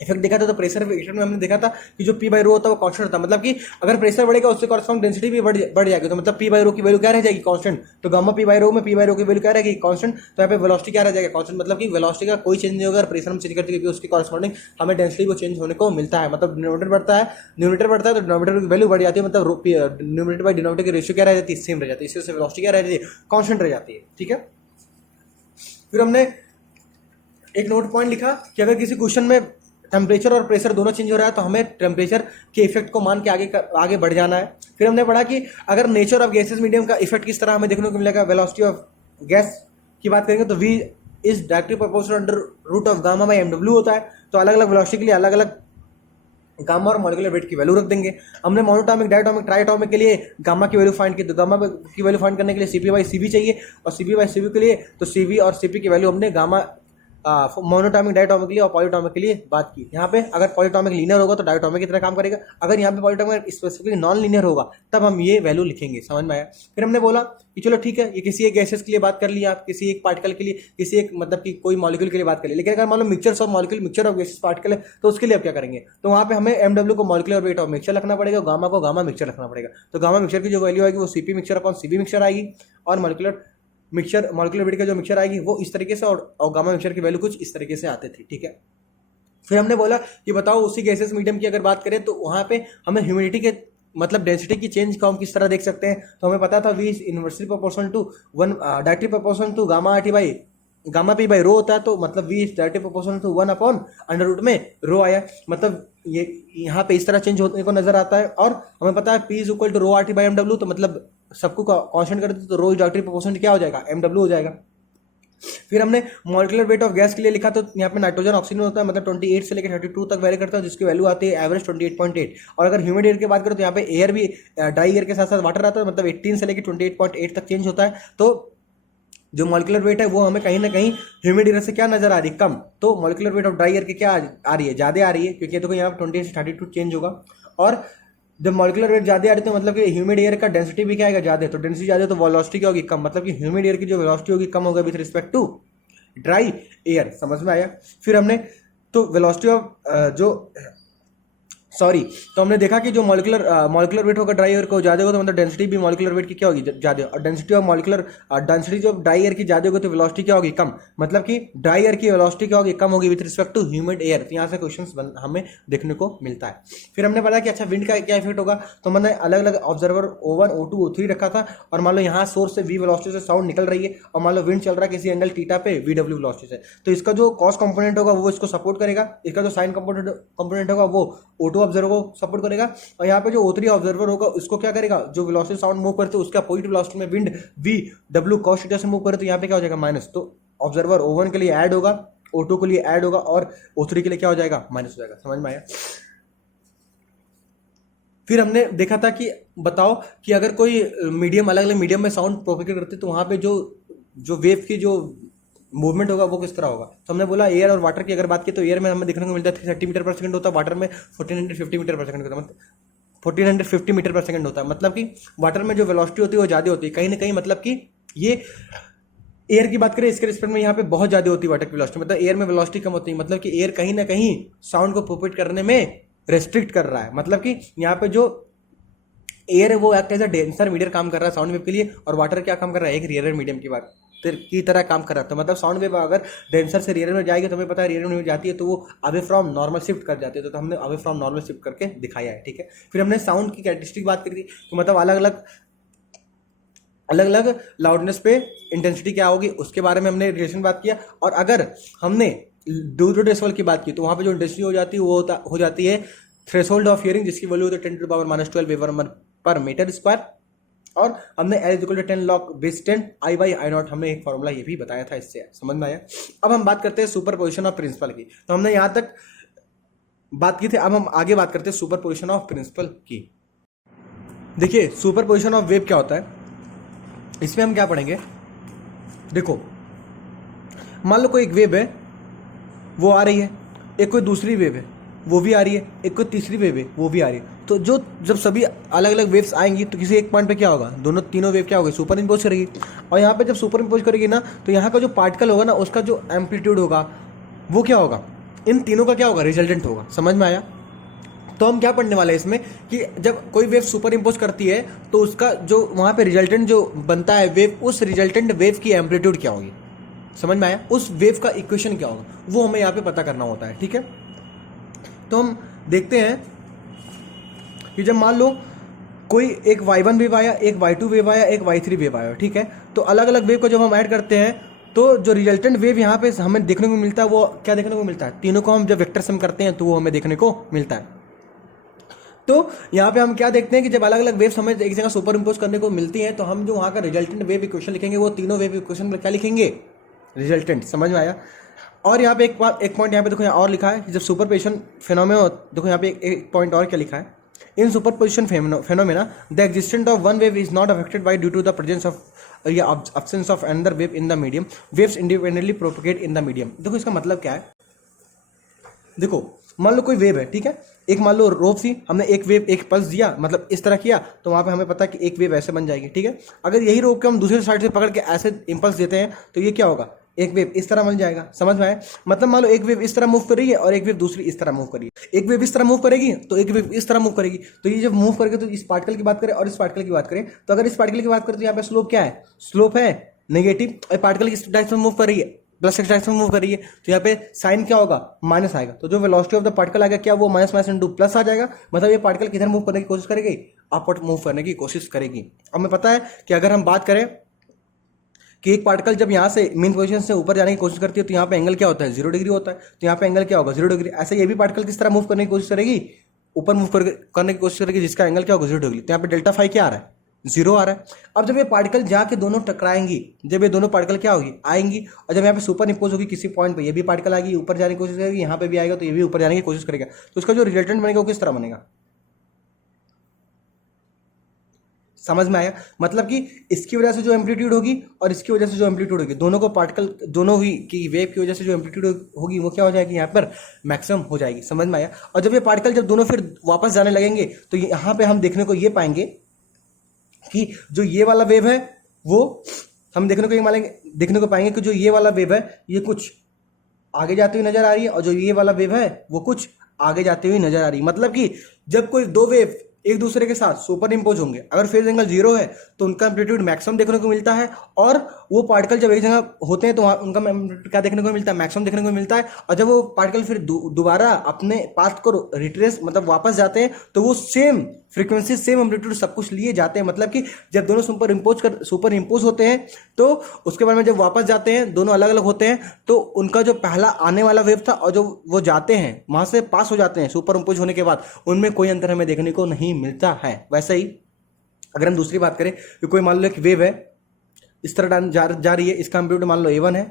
इफेक्ट देखा था। तो प्रेशर इफेक्ट में हमने देखा था कि जो पी बाई रो होता है वो कांस्टेंट होता है, मतलब कि अगर प्रेशर बढ़ेगा उससे कॉरस्पॉन्डिंग डेंसिटी भी बढ़ जाएगी। तो मतलब पी बाई रो की वैल्यू क्या रह जाएगी, कांस्टेंट। तो गामा पी बाई रो में पी बाई रो की वैल्यू क्या रहेगी, कांस्टेंट। तो यहाँ पे वेलोसिटी क्या रह जाएगा, कांस्टेंट। मतलब कि वेलोसिटी का कोई चेंज नहीं होगा, अगर प्रेशर हम चेंज करते हैं क्योंकि उसकी कॉरस्पॉन्डिंग हमें डेंसिटी को चेंज होने को मिलता है। मतलब डिनोमिनेटर बढ़ता है तो डिनोमिनेटर की वैल्यू बढ़ जाती है, मतलब न्यूमरेटर बाई डिनोमिनेटर की रेशियो क्या रह जाती है, सेम रह जाती है। इससे वेलोसिटी क्या रह जाती है, कांस्टेंट रह जाती है, ठीक है। फिर हमने एक नोट पॉइंट लिखा कि अगर किसी क्वेश्चन में टेम्परेचर और प्रेशर दोनों चेंज हो रहा है तो हमें टेम्परेचर के इफेक्ट को मान के आगे बढ़ जाना है। फिर हमने पढ़ा कि अगर नेचर ऑफ गैसेस मीडियम का इफेक्ट किस तरह हमें देखने को मिलेगा। वेलोसिटी ऑफ गैस की बात करेंगे तो V is directly proportional under root of gamma by MW होता है। तो अलग अलग वेलोसिटी के लिए अलग अलग गामा और मॉलिक्यूलर वेट की वैल्यू रख देंगे। हमने मोनोटॉमिक, डायटोमिक, ट्राइटोमिक के लिए गामा की वैल्यू फाइंड की। तो गामा की वैल्यू फाइंड करने के लिए CP बाई CV चाहिए, और CP बाई CV के लिए तो CV और CP की वैल्यू हमने गामा मोनोटॉमिक, डायटोमिक के लिए और पॉलीटॉमिक के लिए बात की। यहाँ पे अगर पॉलीटॉमिक लीनियर होगा तो डायटोमिक की तरह काम करेगा, अगर यहाँ पे पॉलीटॉमिक स्पेसिफिकली नॉन लीनियर होगा तब हम ये वैल्यू लिखेंगे। समझ में आया। फिर हमने बोला कि चलो ठीक है, ये किसी एक गैसेस के लिए बात कर लिया, आप किसी एक पार्टिकल के लिए, किसी एक मतलब कि कोई मॉलिक्यूल के लिए बात कर लिया। लेकिन अगर मान लो mixture of molecule, mixture of gases particle है तो उसके लिए आप क्या करेंगे, तो वहाँ पे हमें MW को मॉलिक्यूलर वेट ऑफ मिक्सचर रखना पड़ेगा, गामा को गामा मिक्सचर रखना पड़ेगा। तो गामा मिक्सचर की जो वैल्यू आएगी वो CP mixture upon CV mixture आएगी, और मॉलिक्यूलर वेट का जो मिक्सचर आएगी वो इस तरीके से, और गामा मिक्सचर की वैल्यू कुछ इस तरीके से आते थे, ठीक है। फिर हमने बोला कि बताओ उसी गैसेस मीडियम की अगर बात करें तो वहाँ पे हमें ह्यूमिडिटी के मतलब डेंसिटी की चेंज को हम किस तरह देख सकते हैं। तो हमें पता था V is inversely proportional to 1 directly proportional to gamma RT by gamma p by rho होता है। तो मतलब V is directly proportional to 1 upon under root में रो आया। मतलब ये यहाँ पे इस तरह चेंज होने को नजर आता है। और हमें पता है P is equal to rho RT by MW, तो मतलब सबको कांस्टेंट कर देते तो रो इज डायरेक्टली प्रोपोर्शनल क्या हो जाएगा, MW हो जाएगा। फिर हमने मॉलिक्यूलर वेट ऑफ गैस के लिए लिखा, तो यहाँ पे नाइट्रोजन ऑक्सीजन होता है, मतलब 28 से लेकर 32 तक वेरी करता है, जिसकी वैल्यू आती है एवरेज 28.8। और अगर ह्यूमिड एयर की बात करें तो यहाँ पे एयर भी ड्राई एयर के साथ साथ वाटर आता है, मतलब 18 से लेकर 28.8 तक चेंज होता है। तो जो मॉलिक्यूलर वेट है वो हमें कहीं ना कहीं ह्यूमिड एयर से क्या नजर आ रही है, कम। तो molecular weight of dry air की क्या आ रही है, ज़्यादा आ रही है, क्योंकि देखो यहाँ पर 20 से 32 चेंज होगा। और जब मॉलिक्यूलर वेट ज़्यादा आ रही है तो मतलब कि ह्यूमिड एयर का डेंसिटी भी क्या आएगा, ज़्यादा। तो डेंसिटी ज़्यादा तो वेलोसिटी क्या होगी, कम। मतलब कि ह्यूमिड एयर की जो वेलोसिटी होगी कम होगा with respect to dry air. समझ में आया। फिर हमने तो वेलोसिटी ऑफ तो हमने देखा कि जो मॉलिक्यूलर वेट होगा ड्राई एयर को ज़्यादा होगा तो मतलब डेंसिटी भी मॉलिक्यूलर वेट की क्या होगी, ज़्यादा। और डेंसिटी जो ड्राई एयर की ज़्यादा होगी तो वेलोसिटी क्या होगी, कम। मतलब कि ड्राई एयर की वेलोसिटी क्या होगी, कम होगी with respect to humid air. तो यहाँ से क्वेश्चन हमें देखने को मिलता है। फिर हमने बताया कि अच्छा विंड का क्या इफेक्ट होगा, तो मैंने अलग अलग ऑब्जर्वर O1 O2 O3 रखा था। और मान लो यहाँ सोर्स से V वेलोसिटी से साउंड निकल रही है और मान लो विंड चल रहा है किसी एंगल थीटा पे VW वेलोसिटी से, तो इसका जो कॉस कंपोनेंट होगा वो इसको सपोर्ट करेगा, इसका जो साइन कंपोनेंट होगा वो O2 ऑब्जर्वर को सपोर्ट करेगा। और यहाँ पे जो O3 ऑब्जर्वर होगा उसको क्या करेगा, जो वेलोसिटी साउंड मूव करते हैं उसका अपोजिट वेलोसिटी में विंड VW cos थीटा से मूव करे, तो यहाँ पे क्या हो जाएगा, माइनस। तो ऑब्जर्वर O1 के लिए ऐड होगा, O2 के लिए ऐड होगा और O3 के लिए क्या हो जाएगा, माइनस हो जाएगा। समझ में आया। फिर हमने देखा था कि बताओ कि अगर कोई मीडियम, अलग अलग मीडियम में साउंड प्रोपेगेट करते तो वहां पे जो वेव की जो मूवमेंट होगा वो किस तरह होगा। तो हमने बोला एयर और वाटर की अगर बात की तो एयर में हमें देखने को मिलता है 330 मीटर पर सेकंड होता है, वाटर में 1450 मीटर पर सेकंड होता है, मतलब 1450 मीटर पर सेकंड होता है। मतलब कि वाटर में जो वेलोसिटी होती है वो ज़्यादा होती है कहीं ना कहीं, मतलब कि ये एयर की बात करें इसके रिस्पेक्ट में यहाँ पे बहुत ज़्यादा होती है वाटर की वेलोसिटी, मतलब एयर में वेलोसिटी कम होती है। मतलब कि एयर कहीं ना कहीं साउंड को प्रोपेगेट करने में रेस्ट्रिक्ट कर रहा है। मतलब कि यहाँ पे जो एयर है वो act as a denser medium काम कर रहा है साउंड वेव के लिए, और वाटर क्या काम कर रहा है, एक रियरर मीडियम की तरह काम कर रहा है। तो मतलब साउंड वेव अगर डेंसर से रियरर में जाएगी तो हमें पता है रियरर में जाती है तो वो अवे फ्रॉम नॉर्मल शिफ्ट कर जाती है। तो हमने अवे फ्रॉम नॉर्मल शिफ्ट करके दिखाया है, ठीक है। फिर हमने साउंड की कैरेक्टरिस्टिक बात करी थी, तो मतलब अलग अलग लाउडनेस पे इंटेंसिटी क्या होगी उसके बारे में हमने रिलेशन बात किया। और अगर हमने ड्यूरो डेसिबल की बात की तो वहाँ पे जो इंटेंसिटी हो जाती है वो हो जाती है थ्रेशोल्ड ऑफ हियरिंग, जिसकी वैल्यू होती है 10⁻⁻12 वेबर पर मीटर स्क्वायर। और हमने L = 10 log base 10 I/I0 हमने एक फॉर्मूला ये भी बताया था, इससे समझ में आया। अब हम बात करते हैं सुपरपोजिशन ऑफ प्रिंसिपल की। तो हमने यहाँ तक बात की थी, अब हम आगे बात करते हैं सुपरपोजिशन ऑफ प्रिंसिपल की। देखिए सुपरपोजिशन ऑफ वेव क्या होता है, इसमें हम क्या पढ़ेंगे। देखो मान लो कोई एक वेव है वो आ रही है, एक कोई दूसरी वेव है वो भी आ रही है, एक कोई तीसरी वेव है वो भी आ रही है। तो जब सभी अलग अलग वेव्स आएंगी तो किसी एक पॉइंट पे क्या होगा, तीनों वेव क्या होगी, सुपर इम्पोज करेगी। और यहाँ पे जब सुपर इम्पोज करेगी ना तो यहाँ का जो पार्टिकल होगा ना उसका जो एम्पलीट्यूड होगा वो क्या होगा, इन तीनों का क्या होगा, रिजल्टेंट होगा। समझ में आया। तो हम क्या पढ़ने वाले हैं इसमें कि जब कोई वेव सुपर इम्पोज करती है तो उसका जो वहाँ पे रिजल्टेंट जो बनता है वेव, उस रिजल्टेंट वेव की एम्पलीट्यूड क्या होगी। समझ में आया। उस वेव का इक्वेशन क्या होगा वो हमें यहाँ पे पता करना होता है, ठीक है। तो हम देखते हैं कि जब मान लो कोई एक y1 वेव आया, एक y2 वेव आया, एक y3 वेव आया, ठीक है। तो अलग अलग वेव को जब हम ऐड करते हैं तो जो रिजल्टेंट वेव यहाँ पे हमें देखने को मिलता है वो क्या देखने को मिलता है, तीनों को हम जब वेक्टर सम करते हैं तो वो हमें देखने को मिलता है। तो यहाँ पे हम क्या देखते हैं कि जब अलग अलग वेव्स हमें एक जगह सुपर इम्पोज करने को मिलती हैं तो हम जो वहाँ का रिजल्टेंट वेव इक्वेशन लिखेंगे वो तीनों वेव इक्वेशन में क्या लिखेंगे, रिजल्टेंट। समझ में आया। और यहाँ पे एक पॉइंट यहाँ पे देखो, यहाँ और लिखा है जब सुपरपोजिशन फिनोमेना, देखो यहाँ पे एक पॉइंट और क्या लिखा है, in superposition phenomena the existence of one wave is not affected by due to the presence of या absence of another wave in the medium, waves independently propagate in the medium. देखो इसका मतलब क्या है, देखो मान लो कोई वेव है, ठीक है, एक मान लो रोप थी, हमने एक वेव एक पल्स दिया, मतलब इस तरह किया तो वहाँ पे हमें पता है कि एक वेव ऐसे बन जाएगी, ठीक है। अगर यही रोप के हम दूसरी साइड से पकड़ के ऐसे इंपल्स देते हैं तो ये क्या होगा, एक वेव इस तरह बन जाएगा। समझ में आया। मतलब मान लो एक वेव इस तरह मूव कर रही है और एक वेव दूसरी इस तरह मूव कर रही है, एक वेव इस तरह मूव करेगी तो एक वेव इस तरह मूव करेगी। तो ये जब मूव करके तो इस पार्टिकल की बात करें और इस पार्टिकल की बात करें, तो अगर इस पार्टिकल की बात करें तो यहाँ पे स्लोप क्या है, स्लोप है नेगेटिव, और पार्टिकल किस डायरेक्शन में मूव कर रही है, प्लस एक्स डायरेक्शन में मूव कर रही है, तो यहाँ पे साइन क्या होगा, माइनस आएगा। तो जो वेलोसिटी ऑफ द पार्टिकल आएगा क्या, वो माइनस माइनस इंटू प्लस आ जाएगा। मतलब ये पार्टिकल किधर मूव करने की कोशिश करेगी, अपवर्ड मूव करने की कोशिश करेगी। अब हमें पता है कि अगर हम बात करें कि एक पार्टिकल जब यहाँ से मेन पोजीशन से ऊपर जाने की कोशिश करती है तो यहाँ पे एंगल क्या होता है, 0 डिग्री होता है। तो यहाँ पे एंगल क्या होगा, 0 डिग्री। ऐसे ये भी पार्टिकल किस तरह मूव करने की कोशिश करेगी, ऊपर मूव करने की कोशिश करेगी, जिसका एंगल क्या होगा, 0 डिग्री। तो यहाँ पे डेल्टा फाई क्या आ रहा है, 0 आ रहा है। अब जब ये पार्टिकल जाके दोनों टकराएंगी, जब ये दोनों पार्टिकल क्या होगी, आएंगी, और जब यहाँ पे सुपर इम्पोज होगी किसी पॉइंट पे, ये भी पार्टिकल आएगी, ऊपर जाने की कोशिश करेगी, यहाँ पे भी आएगा तो ये भी ऊपर जाने की कोशिश करेगा। तो उसका जो रिजल्टेंट बनेगा वो किस तरह बनेगा, समझ में आया? मतलब कि इसकी वजह से जो एम्पलीट्यूड होगी और इसकी वजह से जो एम्पलीट्यूड होगी, दोनों को पार्टिकल, दोनों ही की वेव की वजह से जो एम्पलीट्यूड होगी वो क्या हो जाएगी, यहाँ पर मैक्सिमम हो जाएगी। समझ में आया? और जब ये पार्टिकल जब दोनों फिर वापस जाने लगेंगे तो यहाँ पे हम देखने को ये पाएंगे कि जो ये वाला वेव है वो हम देखने को पाएंगे कि जो ये वाला वेव है ये कुछ आगे जाती हुई नजर आ रही है और जो ये वाला वेव है वो कुछ आगे जाती हुई नजर आ रही है। मतलब कि जब कोई दो वेव एक दूसरे के साथ सुपर इम्पोज होंगे, अगर फेज एंगल 0 है तो उनका एम्पलीट्यूड मैक्सिमम देखने को मिलता है, और वो पार्टिकल जब एक जगह होते हैं तो वहाँ उनका एम्पलीट्यूड क्या देखने को मिलता है, मैक्सिमम देखने को मिलता है। और जब वो पार्टिकल फिर दोबारा अपने पाथ को रिट्रेस मतलब वापस जाते हैं तो वो सेम फ्रीक्वेंसी सेम एम्पलीट्यूड सब कुछ लिए जाते हैं। मतलब कि जब दोनों सुपर इम्पोज होते हैं तो उसके बाद में जब वापस जाते हैं दोनों अलग अलग होते हैं तो उनका जो पहला आने वाला वेव था और जो वो जाते हैं वहां से पास हो जाते हैं सुपर इम्पोज होने के बाद, उनमें कोई अंतर हमें देखने को नहीं मिलता है। वैसे ही अगर हम दूसरी बात करें कि कोई मान लो एक वेव है इस तरह जा रही है, इसका एम्पलीट्यूड मान लो A1 है,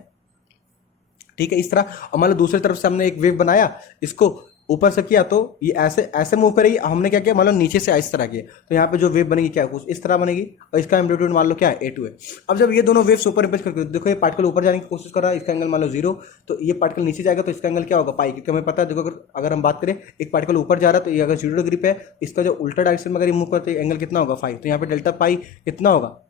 ठीक है, इस तरह, और मान लो दूसरी तरफ से हमने एक वेव बनाया, इसको ऊपर से किया तो ये ऐसे ऐसे मूव करेगी। हमने क्या किया, मान लो नीचे से इस तरह किया तो यहाँ पे जो वेव बनेगी क्या कुछ इस तरह बनेगी और इसका एम्पलीट्यूड मान लो क्या है A2 है। अब जब ये दोनों वेव सुपर इम्पोज करके देखो, ये पार्टिकल ऊपर जाने की कोशिश कर रहा है, इसका एंगल मान लो 0, तो ये पार्टिकल नीचे जाएगा तो इसका एंगल क्या होगा पाई, क्योंकि हमें पता है। देखो अगर हम बात करें एक पार्टिकल ऊपर जा रहा है तो ये अगर 0 डिग्री पे है, इसका जो उल्टा डायरेक्शन में अगर मूव करते हैं एंगल कितना होगा 5, तो यहाँ पे डेल्टा पाई कितना होगा,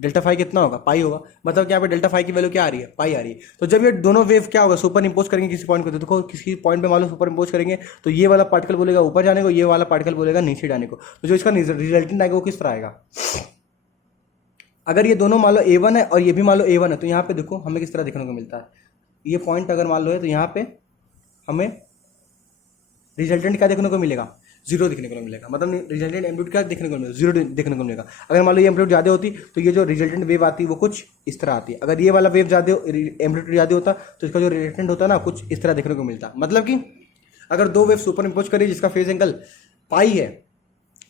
डेल्टा फाई कितना होगा पाई होगा। मतलब यहाँ पे डेल्टा फाई की वैल्यू क्या आ रही है, पाई आ रही है। तो जब ये दोनों वेव क्या होगा सुपर इम्पोज करेंगे किसी पॉइंट को, तो देखो किसी पॉइंट पे मान लो सुपर इम्पोज करेंगे तो ये वाला पार्टिकल बोलेगा ऊपर जाने को, ये वाला पार्टिकल बोलेगा नीचे जाने को। तो जो इसका रिजल्टेंट आएगा वो किस तरह आएगा, अगर ये दोनों मान लो A1 है और ये भी मान लो A1 है तो यहाँ पे देखो हमें किस तरह देखने को मिलता है, ये पॉइंट अगर मान लो है तो यहाँ पे हमें रिजल्टेंट क्या देखने को मिलेगा, 0 देखने को मिलेगा। मतलब रिजल्टेंट एम्पलीट्यूड क्या देखने को मिलेगा, 0 देखने को मिलेगा। अगर मान लो ये एम्पलीट्यूड ज़्यादा होती तो ये जो रिजल्टेंट वेव आती है वो कुछ इस तरह आती है। अगर ये वाला वेव ज़्यादा एम्पलीट्यूड ज़्यादा होता तो इसका जो रिजल्टेंट होता ना कुछ इस तरह देखने को मिलता। मतलब कि अगर दो वेव सुपर इम्पोज करी जिसका फेज एंगल पाई है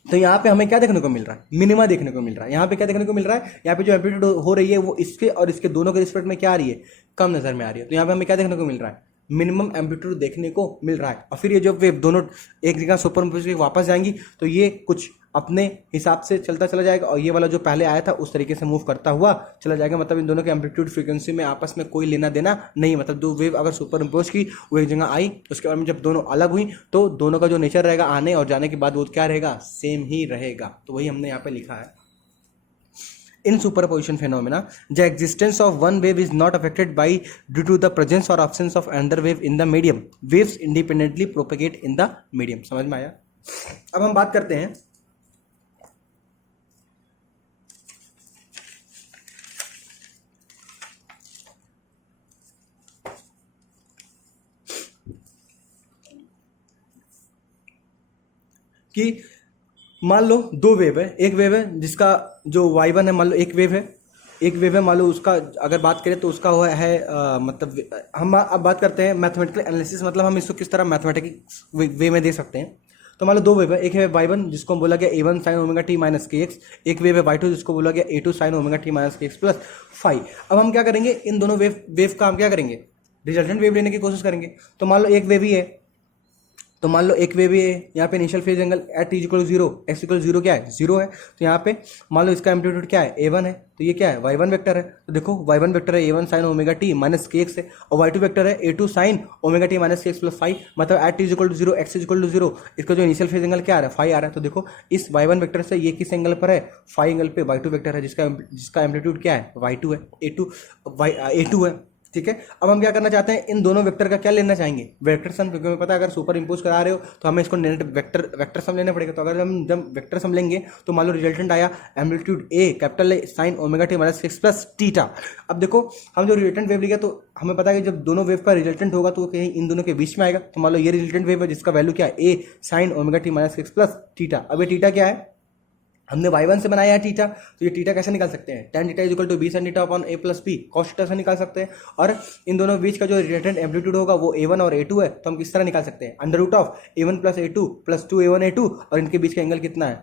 तो यहाँ पे हमें क्या देखने को मिल रहा है, मिनिमा देखने को मिल रहा है। यहाँ पे क्या देखने को मिल रहा है, यहाँ पे जो एम्पलीट्यूड हो रही है वो इसके और इसके दोनों के रिस्पेक्ट में क्या आ रही है, कम नजर में आ रही है। तो यहाँ पे हमें क्या देखने को मिल रहा है, मिनिमम एम्पलीट्यूड देखने को मिल रहा है। और फिर ये जो वेव दोनों एक जगह सुपर इम्पोज के वापस जाएंगी तो ये कुछ अपने हिसाब से चलता चला जाएगा और ये वाला जो पहले आया था उस तरीके से मूव करता हुआ चला जाएगा। मतलब इन दोनों के एम्पलीट्यूड फ्रीक्वेंसी में आपस में कोई लेना देना नहीं। मतलब दो वेव अगर सुपर इम्पोज की वो एक जगह आई, उसके बाद में जब दोनों अलग हुई तो दोनों का जो नेचर रहेगा आने और जाने के बाद वो क्या रहेगा, सेम ही रहेगा। तो वही हमने यहाँ पे लिखा है। In superposition phenomena, the existence of one wave is not affected by due to the presence or absence of another wave in the medium. Waves independently propagate in the medium. समझ में आया? अब हम बात करते हैं कि मान लो दो वेव है, एक वेव है जिसका जो y1 है, मान लो एक वेव है मान लो उसका अगर बात करें तो उसका हुआ है मतलब हम अब बात करते हैं मैथमेटिकल एनालिसिस। मतलब हम इसको किस तरह मैथमेटिक्स वे में दे सकते हैं। तो मान लो दो वेव है, एक है y1 जिसको हम बोला गया a1 sin omega t minus के एक्स, एक वेव है y2 जिसको बोला गया a2 sin omega t minus के एक्स प्लस फाइव। अब हम क्या करेंगे, इन दोनों वेव का हम क्या करेंगे, रिजल्टेंट वेव लेने की कोशिश करेंगे। तो मान लो एक वेव ही है, तो मान लो एक वेव है, यहाँ पे initial phase angle at t equal 0 x equal 0 क्या है, 0 है। तो यहाँ पे मान लो इसका एम्पलीट्यूड क्या है, a1 है, तो ये क्या है y1 वेक्टर है। तो देखो y1 वेक्टर है a1 sin omega t minus के एक्स है, और y2 वेक्टर है a2 sin omega t minus के एक्स प्लस फाइव। मतलब at t equal 0 x equal 0 इसका जो इनिशियल फेज एंगल क्या आ रहा है, फाइव आ रहा है। तो देखो इस y1 वेक्टर से ये किस एंगल पर है, फाइव एंगल पे y2 वेक्टर है जिसका एम्पलीट्यूड क्या है, y2 है, a2 है। ठीक है। अब हम क्या करना चाहते हैं, इन दोनों वेक्टर का क्या लेना चाहेंगे, वेक्टर सम, क्योंकि हमें पता है अगर सुपर इम्पोज करा रहे हो तो हमें इसको वेक्टर सम लेना पड़ेगा। तो अगर हम जब वेक्टर सम लेंगे तो मान लो रिजल्टेंट आया amplitude A capital A sine omega T minus X plus theta. अब देखो हम जो रिजल्टेंट वेव लिया तो हमें पता है कि जब दोनों वेव का रिजल्टेंट होगा तो वो कहीं इन दोनों के बीच में आएगा। तो मान लो ये रिजल्टेंट वेव है जिसका वैल्यू क्या है, A sine omega T minus X plus theta. अब ये टीटा क्या है, हमने y1 से बनाया है टीटा, तो ये टीटा कैसे निकाल सकते हैं, tan theta is equal to b sin theta upon a plus b cos theta से निकाल सकते हैं। और इन दोनों बीच का जो रिजल्टेंट एम्पलीट्यूड होगा वो a1 और a2 है, तो हम किस तरह निकाल सकते हैं, under root of a1 plus a2 plus 2a1 a2, और इनके बीच का एंगल कितना है,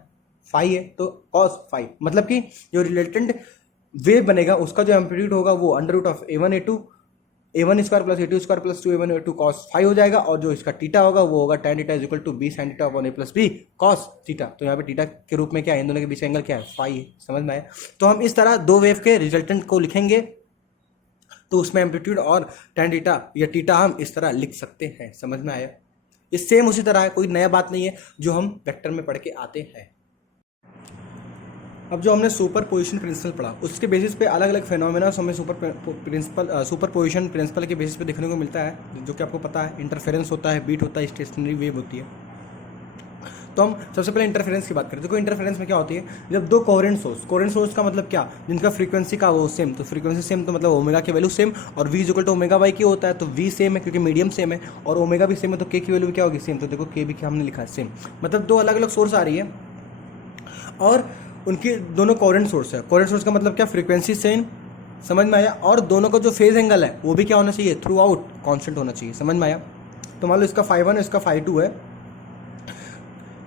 फाइव है, तो cos फाइव। मतलब कि जो रिजल्टेंट वेव बनेगा उसका जो एम्पलीट्यूड होगा वो under root of a1 a2 A1 square plus A2 square plus 2A1 A2 cos phi हो जाएगा, और जो इसका टीटा होगा वो होगा tan theta is equal to B sine theta upon A plus B cos theta. तो यहाँ पे टीटा के रूप में क्या है, इन दोनों के बीच का एंगल क्या है, फाई है। समझ में आया? तो हम इस तरह दो वेव के रिजल्टेंट को लिखेंगे, तो उसमें एम्पलीट्यूड और tan थीटा या टीटा हम इस तरह लिख सकते हैं। समझ में आया? ये सेम उसी तरह है, कोई नया बात नहीं है जो हम वेक्टर में पढ़ के आते हैं। अब जो हमने सुपर पोजिशन प्रिंसिपल पढ़ा, उसके बेसिस पे अलग अलग फेनोमेना हमें सुपर पोजिशन प्रिंसिपल के बेसिस पे देखने को मिलता है, जो कि आपको पता है। इंटरफेरेंस होता है, बीट होता है, स्टेशनरी वेव होती है। तो हम सबसे पहले इंटरफेरेंस की बात करते हैं। देखो इंटरफेरेंस में क्या होती है, जब दो कोहेरेंट सोर्स का मतलब क्या, जिनका फ्रीक्वेंसी का वो सेम, तो फ्रीक्वेंसी सेम तो मतलब ओमेगा की वैल्यू सेम, और v equal to omega by K होता है, तो v सेम है क्योंकि मीडियम सेम है, और ओमेगा भी सेम है, तो k की वैल्यू क्या होगी, सेम। तो देखो k भी क्या हमने लिखा है, सेम। मतलब दो अलग अलग सोर्स आ रही है और उनकी दोनों कोहेरेंट सोर्स है। कोहेरेंट सोर्स का मतलब क्या, फ्रीक्वेंसी सेम। समझ में आया? और दोनों का जो फेज एंगल है वो भी क्या होना चाहिए, थ्रू आउट कॉन्स्टेंट होना चाहिए। समझ में आया? तो मान लो इसका φ1 है, इसका φ2 है,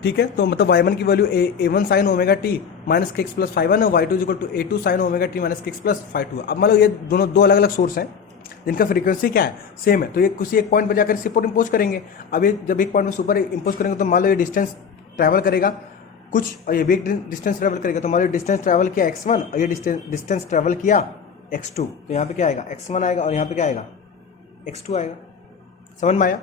ठीक है। तो मतलब y1 की value a1 sine omega T minus के एक्स प्लस φ1 है, y2 equal to a2 sine omega T minus के एक्स प्लस φ2 है। अब मान लो ये दोनों दो अलग अलग सोर्स हैं जिनका फ्रीक्वेंसी क्या है, सेम है, तो ये किसी एक पॉइंट पर जाकर सुपर इंपोज करेंगे। अब ये जब एक पॉइंट में सुपर इंपोज करेंगे तो मान लो ये डिस्टेंस ट्रैवल करेगा कुछ, और ये भी डिस्टेंस ट्रैवल करेगा, तो मान लो डिस्टेंस ट्रैवल किया x1 और ये डिस्टेंस ट्रैवल किया x2, तो यहाँ पे क्या आएगा, x1 आएगा, और यहाँ पे क्या आएगा, x2 आएगा। समझ में आया?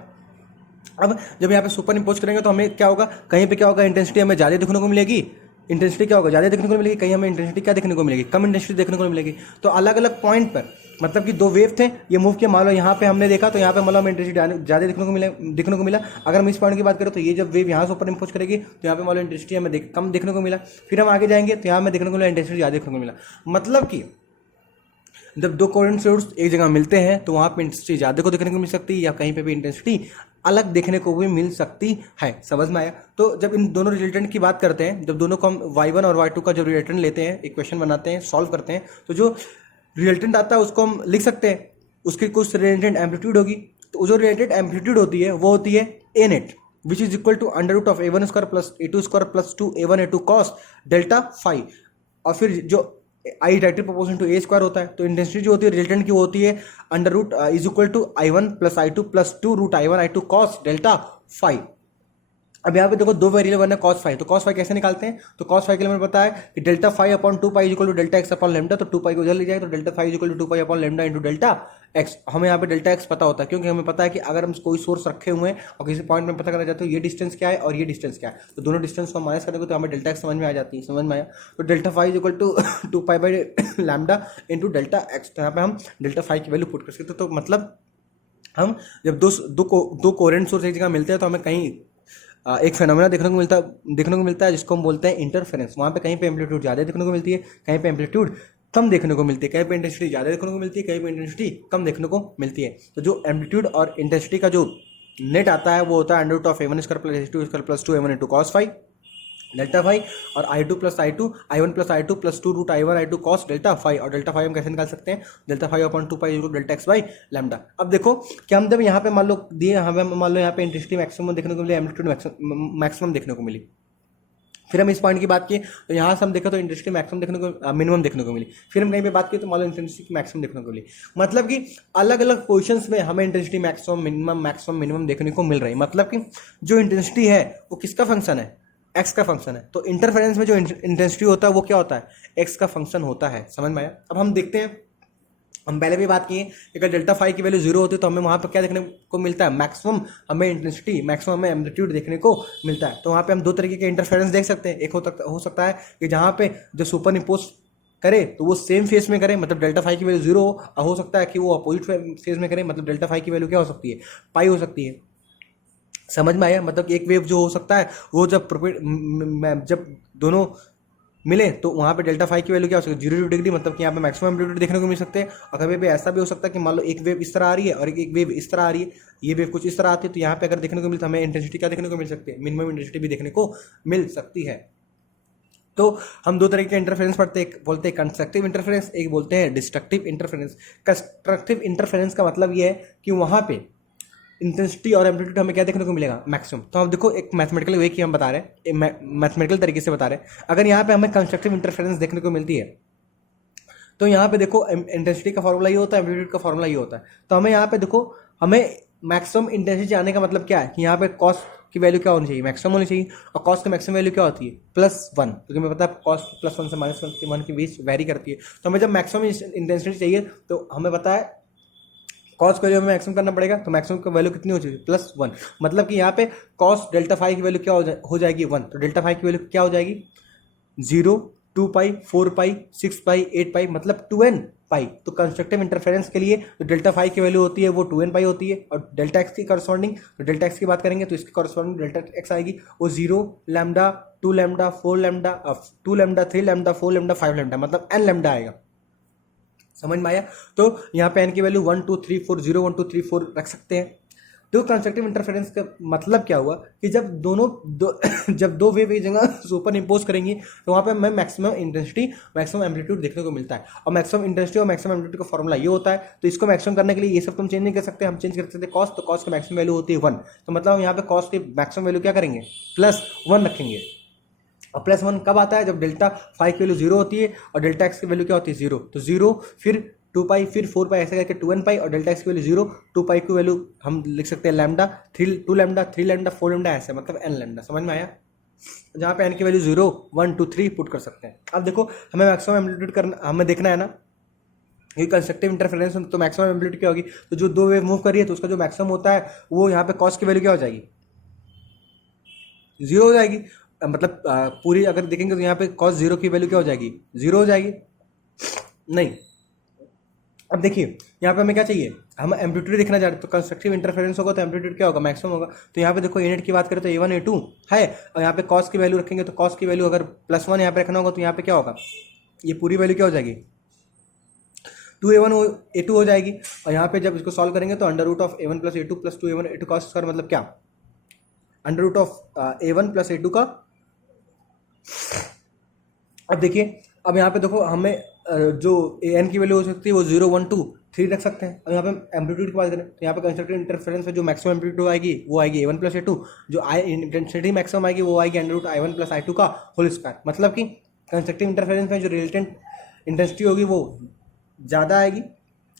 अब जब यहाँ पे सुपर इंपोज करेंगे तो हमें क्या होगा, कहीं पे क्या होगा, इंटेंसिटी हमें ज़्यादा देखने को मिलेगी, इंटेंसिटी क्या होगा, ज़्यादा देखने को मिलेगी, कहीं हमें इंटेंसिटी क्या देखने को मिलेगी, कम इंटेंसिटी देखने को मिलेगी। तो अलग अलग पॉइंट पर मतलब कि दो वेव थे, ये मूव किया, मान लो यहाँ पे हमने देखा तो यहाँ पे मतलब हमें इंटेंसिटी ज़्यादा देखने को मिला। अगर हम इस पॉइंट की बात करें तो ये जब वेव यहाँ से ऊपर इंपोज करेगी तो यहाँ पे मान लो इंटेंसिटी हमें कम देखने को मिला। फिर हम आगे जाएंगे तो यहाँ हमें देखने को मिला इंटेंसिटी ज़्यादा देखने को मिला। मतलब कि जब दो कोहेरेंट सोर्स एक जगह मिलते हैं तो वहाँ पे इंटेंसिटी ज़्यादा को देखने को मिल सकती है, या कहीं पे भी इंटेंसिटी अलग देखने को भी मिल सकती है। समझ में आया? तो जब इन दोनों रिजल्टेंट की बात करते हैं, जब दोनों को हम y1 और y2 का जब रिजल्टेंट लेते हैं, इक्वेशन बनाते हैं, सॉल्व करते हैं, तो जो रिजल्टेंट आता है उसको हम लिख सकते हैं, उसकी कुछ रिजल्टेंट एम्पलीट्यूड होगी। तो जो रिजल्टेंट एम्पलीट्यूड होती है वो होती है a net, which is equal to under root of a1 square plus a2 square plus 2a1 a2 cos delta phi. और फिर जो I directly proportional to A square होता है, तो इंटेंसिटी जो होती है रिजल्टेंट की वो होती है under root is equal to i1 plus i2 plus 2 root i1 i2 cos delta phi. अब यहाँ पे देखो दो वेरिएबल बना कॉस फाई, तो कॉस फाई कैसे निकालते हैं, तो कॉस फाई के लिए मैंने बताया कि delta phi upon 2 pi equal to delta X upon lambda, तो 2 पाई को उधर ले जाएगा तो delta phi equal to 2 pi upon lambda into delta X. हमें यहाँ पे डेल्टा एक्स पता होता है क्योंकि हमें पता है कि अगर हम कोई सोर्स रखे हुए हैं और किसी पॉइंट में पता करना चाहते हो ये डिस्टेंस क्या है और ये डिस्टेंस क्या है, तो दोनों डिस्टेंस को माइनस करेंगे तो हमें डेल्टा एक्स समझ में आ जाती है। समझ में आया? तो delta phi equal to 2 pi by lambda into delta X, तो यहाँ पे हम डेल्टा फाई की वैल्यू पुट कर सकते। तो मतलब हम जब दो कोहेरेंट सोर्स एक जगह मिलते हैं तो हमें कहीं एक फेनोमेना देखने को मिलता है जिसको हम बोलते हैं इंटरफेरेंस। वहाँ पे कहीं पे एम्पलीट्यूड ज़्यादा देखने को मिलती है, कहीं पे एम्पलीट्यूड कम देखने को मिलती है, कहीं पे इंटेंसिटी ज़्यादा देखने को मिलती है, कहीं पे इंटेंसिटी कम देखने को मिलती है। तो जो एम्पलीट्यूड और इंटेंसिटी का जो नेट आता है वो होता है under root of a1 square plus a2 square plus 2a1 a2 cos phi delta phi, और i2 plus i2 i1 plus i2 plus 2 root i1 i2 cos delta phi. और डेल्टा फाई हम कैसे निकाल सकते हैं, delta phi upon 2 pi delta X by lambda. अब देखो कि हम जब यहाँ पे मान लो दिए, हमें मान लो यहाँ पे इंटेंसिटी मैक्सिमम देखने को मिली, एम्पलीट्यूड मैक्सिमम देखने को मिली। फिर हम इस पॉइंट की बात की तो यहाँ से हम देखा तो इंटेंसिटी मैक्सिमम देखने को मिनिमम देखने को मिली। फिर हम कहीं पे बात की तो मान लो इंटेंसिटी मैक्सिमम देखने को मिली। मतलब कि अलग अलग पोजिशंस में हमें इंटेंसिटी मैक्सिमम मिनिमम देखने को मिल रही है। मतलब कि जो इंटेंसिटी है वो किसका फंक्शन है, एक्स का फंक्शन है। तो इंटरफेरेंस में जो इंटेंसिटी होता है वो क्या होता है, एक्स का फंक्शन होता है। समझ में आया? अब हम देखते हैं, हम पहले भी बात किए अगर डेल्टा फाई की वैल्यू 0 होती है तो हमें वहाँ पर क्या देखने को मिलता है, मैक्सिमम हमें इंटेंसिटी, मैक्सिमम हमें एम्पलीट्यूड देखने को मिलता है। तो वहाँ पे हम दो तरीके के इंटरफेरेंस देख सकते हैं। एक हो सकता है कि जहाँ पे जो सुपर इंपोज करे तो वो सेम फेज में करे, मतलब डेल्टा फाई की वैल्यू 0 हो सकता है कि वो अपोजिट फेज में करे, मतलब डेल्टा फाई की वैल्यू क्या हो सकती है, पाई हो सकती है। समझ में आया? मतलब एक वेव जो हो सकता है वो जब दोनों मिले तो वहाँ पे डेल्टा फाई की वैल्यू क्या हो सकती है, 0 डिग्री, मतलब कि यहाँ पे मैक्सिमम एम्पलीट्यूड देखने को मिल सकते हैं। और कभी भी ऐसा भी हो सकता है कि मान लो एक वेव इस तरह आ रही है और एक वेव इस तरह आ रही है, ये वेव कुछ इस तरह आती है, तो यहाँ पे अगर देखने को मिलता है हमें इंटेंसिटी क्या देखने को मिल सकती है, मिनिमम इंटेंसिटी भी देखने को मिल सकती है। तो हम दो तरह के इंटरफेरेंस पढ़ते हैं, एक बोलते हैं कंस्ट्रक्टिव इंटरफेरेंस, एक बोलते हैं डिस्ट्रक्टिव इंटरफेरेंस। कंस्ट्रक्टिव इंटरफेरेंस का मतलब ये है कि वहाँ पे इंटेंसिटी और एम्पलीट्यूड हमें क्या देखने को मिलेगा, मैक्सिमम। तो हम देखो एक मैथमेटिकल वे की हम बता रहे हैं, मैथमेटिकल तरीके से बता रहे हैं। अगर यहाँ पे हमें कंस्ट्रक्टिव इंटरफेरेंस देखने को मिलती है तो यहाँ पे देखो इंटेंसिटी का फॉर्मूला ये होता है, एम्पलीट्यूड का फॉर्मूला ये होता है। तो हमें यहाँ पे देखो हमें मैक्सिमम इंटेंसिटी आने का मतलब क्या है कि यहाँ पे कॉस की वैल्यू क्या होनी चाहिए, मैक्सिमम होनी चाहिए। और कॉस की मैक्सिमम वैल्यू क्या होती है, +1, क्योंकि हमें पता है कॉस +1 से -1 की बीच वेरी करती है। तो हमें जब मैक्सिमम इंटेंसिटी चाहिए तो हमें पता है कॉस की वैल्यू हमें मैक्सिमम करना पड़ेगा। तो मैक्सिमम की वैल्यू कितनी हो चाहिए, +1। मतलब कि यहाँ पे कॉस डेल्टा फाई की वैल्यू क्या हो जाएगी 1। तो डेल्टा फाई की वैल्यू क्या हो जाएगी 0, 2 पाई, 4 पाई, 6 पाई, 8 पाई, मतलब 2n पाई। तो कंस्ट्रक्टिव इंटरफेरेंस के लिए जो डेल्टा फाई की वैल्यू होती है वो 2n पाई होती है। और डेल्टा एक्स की करस्पॉन्डिंग, तो डेल्टा एक्स की बात करेंगे तो इसकी करस्पॉन्डिंग डेल्टा एक्स आएगी वो 0 lambda, 2 lambda, 4 lambda, 2 lambda, 3 lambda, 4 lambda, 5 lambda, मतलब n लैम्डा आएगा। समझ में आया। तो यहाँ पे n की वैल्यू 1 2 3 4 0 1 2 3 4 रख सकते हैं। तो कंस्ट्रक्टिव इंटरफेरेंस का मतलब क्या हुआ कि जब जब दो वेव एक जगह सुपर इम्पोज करेंगी तो वहाँ पे हमें मैक्सिमम इंटेंसिटी, मैक्सिमम एम्पलीट्यूड देखने को मिलता है। और मैक्सिमम इंटेंसिटी और मैक्सिमम एम्पलीट्यूड का फॉर्मूला ये होता है। तो इसको मैक्सिमम करने के लिए ये सब तुम चेंज नहीं कर सकते, हम चेंज कर सकते हैं कॉस। तो कॉस की मैक्सिमम वैल्यू होती है 1। तो मतलब हम यहाँ पे कॉस की मैक्सिमम वैल्यू क्या करेंगे, +1 रखेंगे। और +1 कब आता है, जब डेल्टा फाई की वैल्यू 0 होती है और डेल्टा एक्स की वैल्यू क्या होती है 0। तो 0 फिर 2 पाई फिर 4 पाई ऐसे करके 2n पाई, और डेल्टा एक्स की वैल्यू 0, 2 पाई की वैल्यू हम लिख सकते हैं लैम्डा, 2 लैम्डा, 3 लैम्डा, 4 लैम्डा, ऐसे मतलब n लैम्डा। समझ में आया। जहाँ पे n की वैल्यू 0 1 2 3 पुट कर सकते हैं। अब देखो हमें मैक्सिमम एम्पलीट्यूड करना, हमें देखना है ना ये कंस्ट्रक्टिव इंटरफेरेंस। तो मैक्सिमम एम्पलीट्यूड क्या होगी, तो जो दो वेव मूव कर रही है तो उसका जो मैक्सिमम होता है वो यहाँ पे कॉस की वैल्यू क्या हो जाएगी 0 हो जाएगी। मतलब पूरी अगर देखेंगे तो यहाँ पे cos 0 की वैल्यू क्या हो जाएगी 0 हो जाएगी नहीं। अब देखिए यहाँ पे हमें क्या चाहिए, हम एम्पलीट्यूड देखना चाह रहे हैं। तो कंस्ट्रक्टिव इंटरफेरेंस होगा तो एम्पलीट्यूड क्या होगा, मैक्सिमम होगा। तो यहाँ पे देखो A0 की बात करें तो A1 A2 है, और यहाँ पे cos की वैल्यू रखेंगे तो cos की वैल्यू अगर +1 यहाँ पे रखना होगा तो यहाँ पे क्या होगा, ये पूरी वैल्यू क्या हो जाएगी 2A1 A2 हो जाएगी। और यहाँ पे जब इसको सॉल्व करेंगे तो √A1 + A2 + 2A1 A2 cos square मतलब क्या, √A1 + A2 का। अब देखिए अब यहाँ पे देखो हमें जो n की वैल्यू हो सकती है वो 0 1 2 3 रख सकते हैं। और यहाँ पे एम्पलीट्यूड की बात करें तो यहाँ पे कंस्ट्रक्टिव इंटरफेरेंस में जो मैक्सिमम एम्पलीट्यूड आएगी वो आएगी A1 + A2, जो इंटेंसिटी मैक्सिमम आएगी वो आएगी √I1 + I2 का होल स्क्वायर। मतलब कि कंस्ट्रक्टिव इंटरफेरेंस में जो रिजल्टेंट इंटेंसिटी होगी वो ज़्यादा आएगी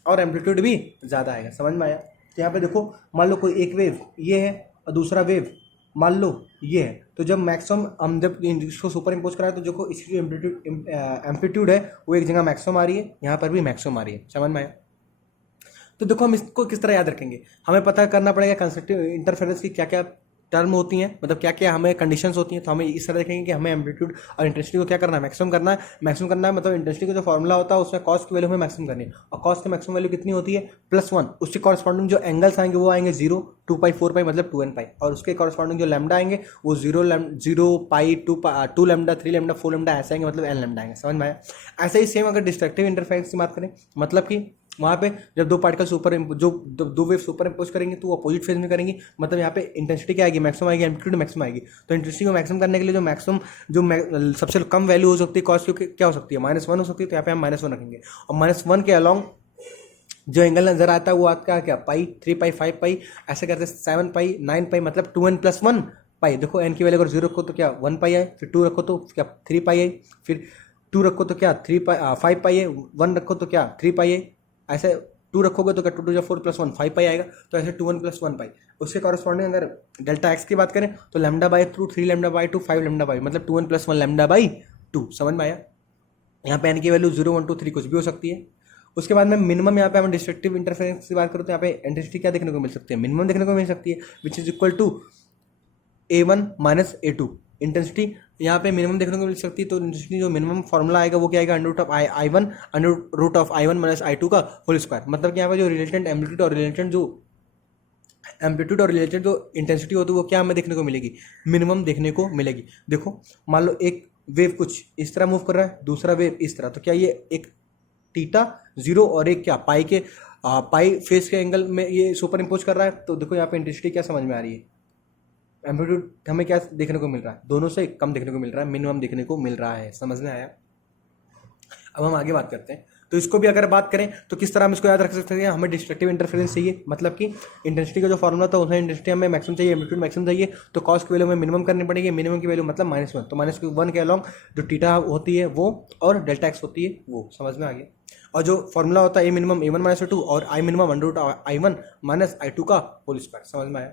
और एम्पलीट्यूड भी ज़्यादा आएगा। समझ में आया। तो यहाँ पे देखो मान लो कोई एक वेव ये है और दूसरा वेव मान लो ये है, तो जब मैक्सिमम हम जब इसको सुपर इम्पोज कराए तो जो इसकी एम्पलीट्यूड है वो एक जगह मैक्सिमम आ रही है, यहाँ पर भी मैक्सिमम आ रही है। समझ में आया। तो देखो हम इसको किस तरह याद रखेंगे, हमें पता करना पड़ेगा कंस्ट्रक्टिव इंटरफेरेंस की क्या क्या टर्म होती हैं, मतलब क्या क्या हमें कंडीशंस होती हैं। तो हमें इस तरह देखेंगे कि हमें एम्पलीट्यूड और इंटेंसिटी को क्या करना है, मैक्सिमम करना है। मैक्सिमम करना है मतलब इंटेंसिटी का जो फॉर्मूला होता है उसमें कॉस की वैल्यू हमें मैक्सिमम करनी है। और कॉस की मैक्सिमम वैल्यू कितनी होती है +1। उसके कॉरस्पॉन्डिंग जो एंगल्स आएंगे वो आएंगे 0 2 पाई 4 पाई मतलब 2n पाई, और उसके कॉरस्पॉन्डिंग जो लैम्डा आएंगे वो 0 पाई 2 लैम्डा 3 लैम्डा 4 लैम्डा ऐसे आएंगे, मतलब n लैम्डा आएंगे। समझ में आया। ऐसे ही सेम अगर डिस्ट्रक्टिव इंटरफेरेंस की बात करें, मतलब कि वहाँ पे जब दो पार्टिकल दो वेव सुपर इम्पोज करेंगे तो वो अपोजिट फेज में करेंगे, मतलब यहाँ पे इंटेंसिटी क्या आएगी मैक्सिमम आएगी, एम्पलीट्यूड मैक्सिमम आएगी। तो इंटेंसिटी को मैक्सिमम करने के लिए जो मैक्सिमम सबसे कम वैल्यू हो सकती है कॉस की क्या हो सकती है -1 हो सकती है। तो यहाँ पे हम -1 रखेंगे। और -1 के अलॉन्ग जो एंगल नजर आता है वो आपका क्या पाई 3 पाई 5 पाई ऐसे करते 7 पाई 9 पाई मतलब 2n + 1 पाई। देखो n की वैल्यू अगर 0 रखो तो क्या 1 पाई आए, फिर 2 रखो तो क्या 3 पाई आए, फिर 2 रखो तो क्या 5 पाई है, 1 रखो तो क्या 3 पाई है, ऐसे 2 रखोगे तो क्या 2 2 4 + 1 5 पाई आएगा। तो ऐसे 2n + 1 पाई। उसके कॉरस्पॉन्डिंग अगर डेल्टा एक्स की बात करें तो λ/2 3 λ/2 5 λ/, मतलब 2n + 1 λ/2। समझ में आया। यहाँ पे n की वैल्यू 0 1 2 3 कुछ भी हो सकती है। उसके बाद में मिनिमम यहाँ पे हम डिस्ट्रक्टिव इंटरफेरेंस की बात करें तो यहाँ पे इंटेंसिटी क्या देखने को मिल सकती है, मिनिमम देखने को मिल सकती है, which is equal to A1 - A2। Intensity यहाँ पे मिनिमम देखने को मिल सकती है। तो इंटेंसिटी जो मिनिमम फॉर्मूला आएगा वो क्या आएगा √I1 - I2 का होल स्क्वायर। मतलब कि यहाँ पे जो रिलेटेड एम्पलीट्यूड और रिलेटेड जो इंटेंसिटी होती है वो क्या हमें देखने को मिलेगी, मिनिमम देखने को मिलेगी। देखो मान लो एक वेव कुछ इस तरह मूव कर रहा है, दूसरा वेव इस तरह, तो क्या ये एक थीटा 0 और एक क्या पाई फेस के एंगल में ये सुपर इम्पोज कर रहा है। तो देखो यहाँ पे इंटेंसिटी क्या समझ में आ रही है, एम्पलीट्यूड हमें क्या देखने को मिल रहा है, दोनों से कम देखने को मिल रहा है, मिनिमम देखने को मिल रहा है। समझ में आया। अब हम आगे बात करते हैं। तो इसको भी अगर बात करें तो किस तरह हम इसको याद रख सकते हैं, हमें डिस्ट्रक्टिव इंटरफेरेंस चाहिए, मतलब कि इंटेंसिटी का जो फॉर्मूला था उसमें इंटेंसिटी हमें मैक्सिमम चाहिए, एम्पलीट्यूड मैक्सिमम चाहिए। तो कॉस की वैल्यू हमें मिनिमम करनी पड़ेगी, मिनिमम की वैल्यू मतलब -1। तो -1 के अलॉन्ग जो थीटा होती है वो और डेल्टा एक्स होती है वो। समझ में आ गया। और जो फॉर्मूला होता है ए मिनिमम A1 माइनस A2 और I minimum under root I1 minus I2 का होल स्क्वायर। समझ में आया?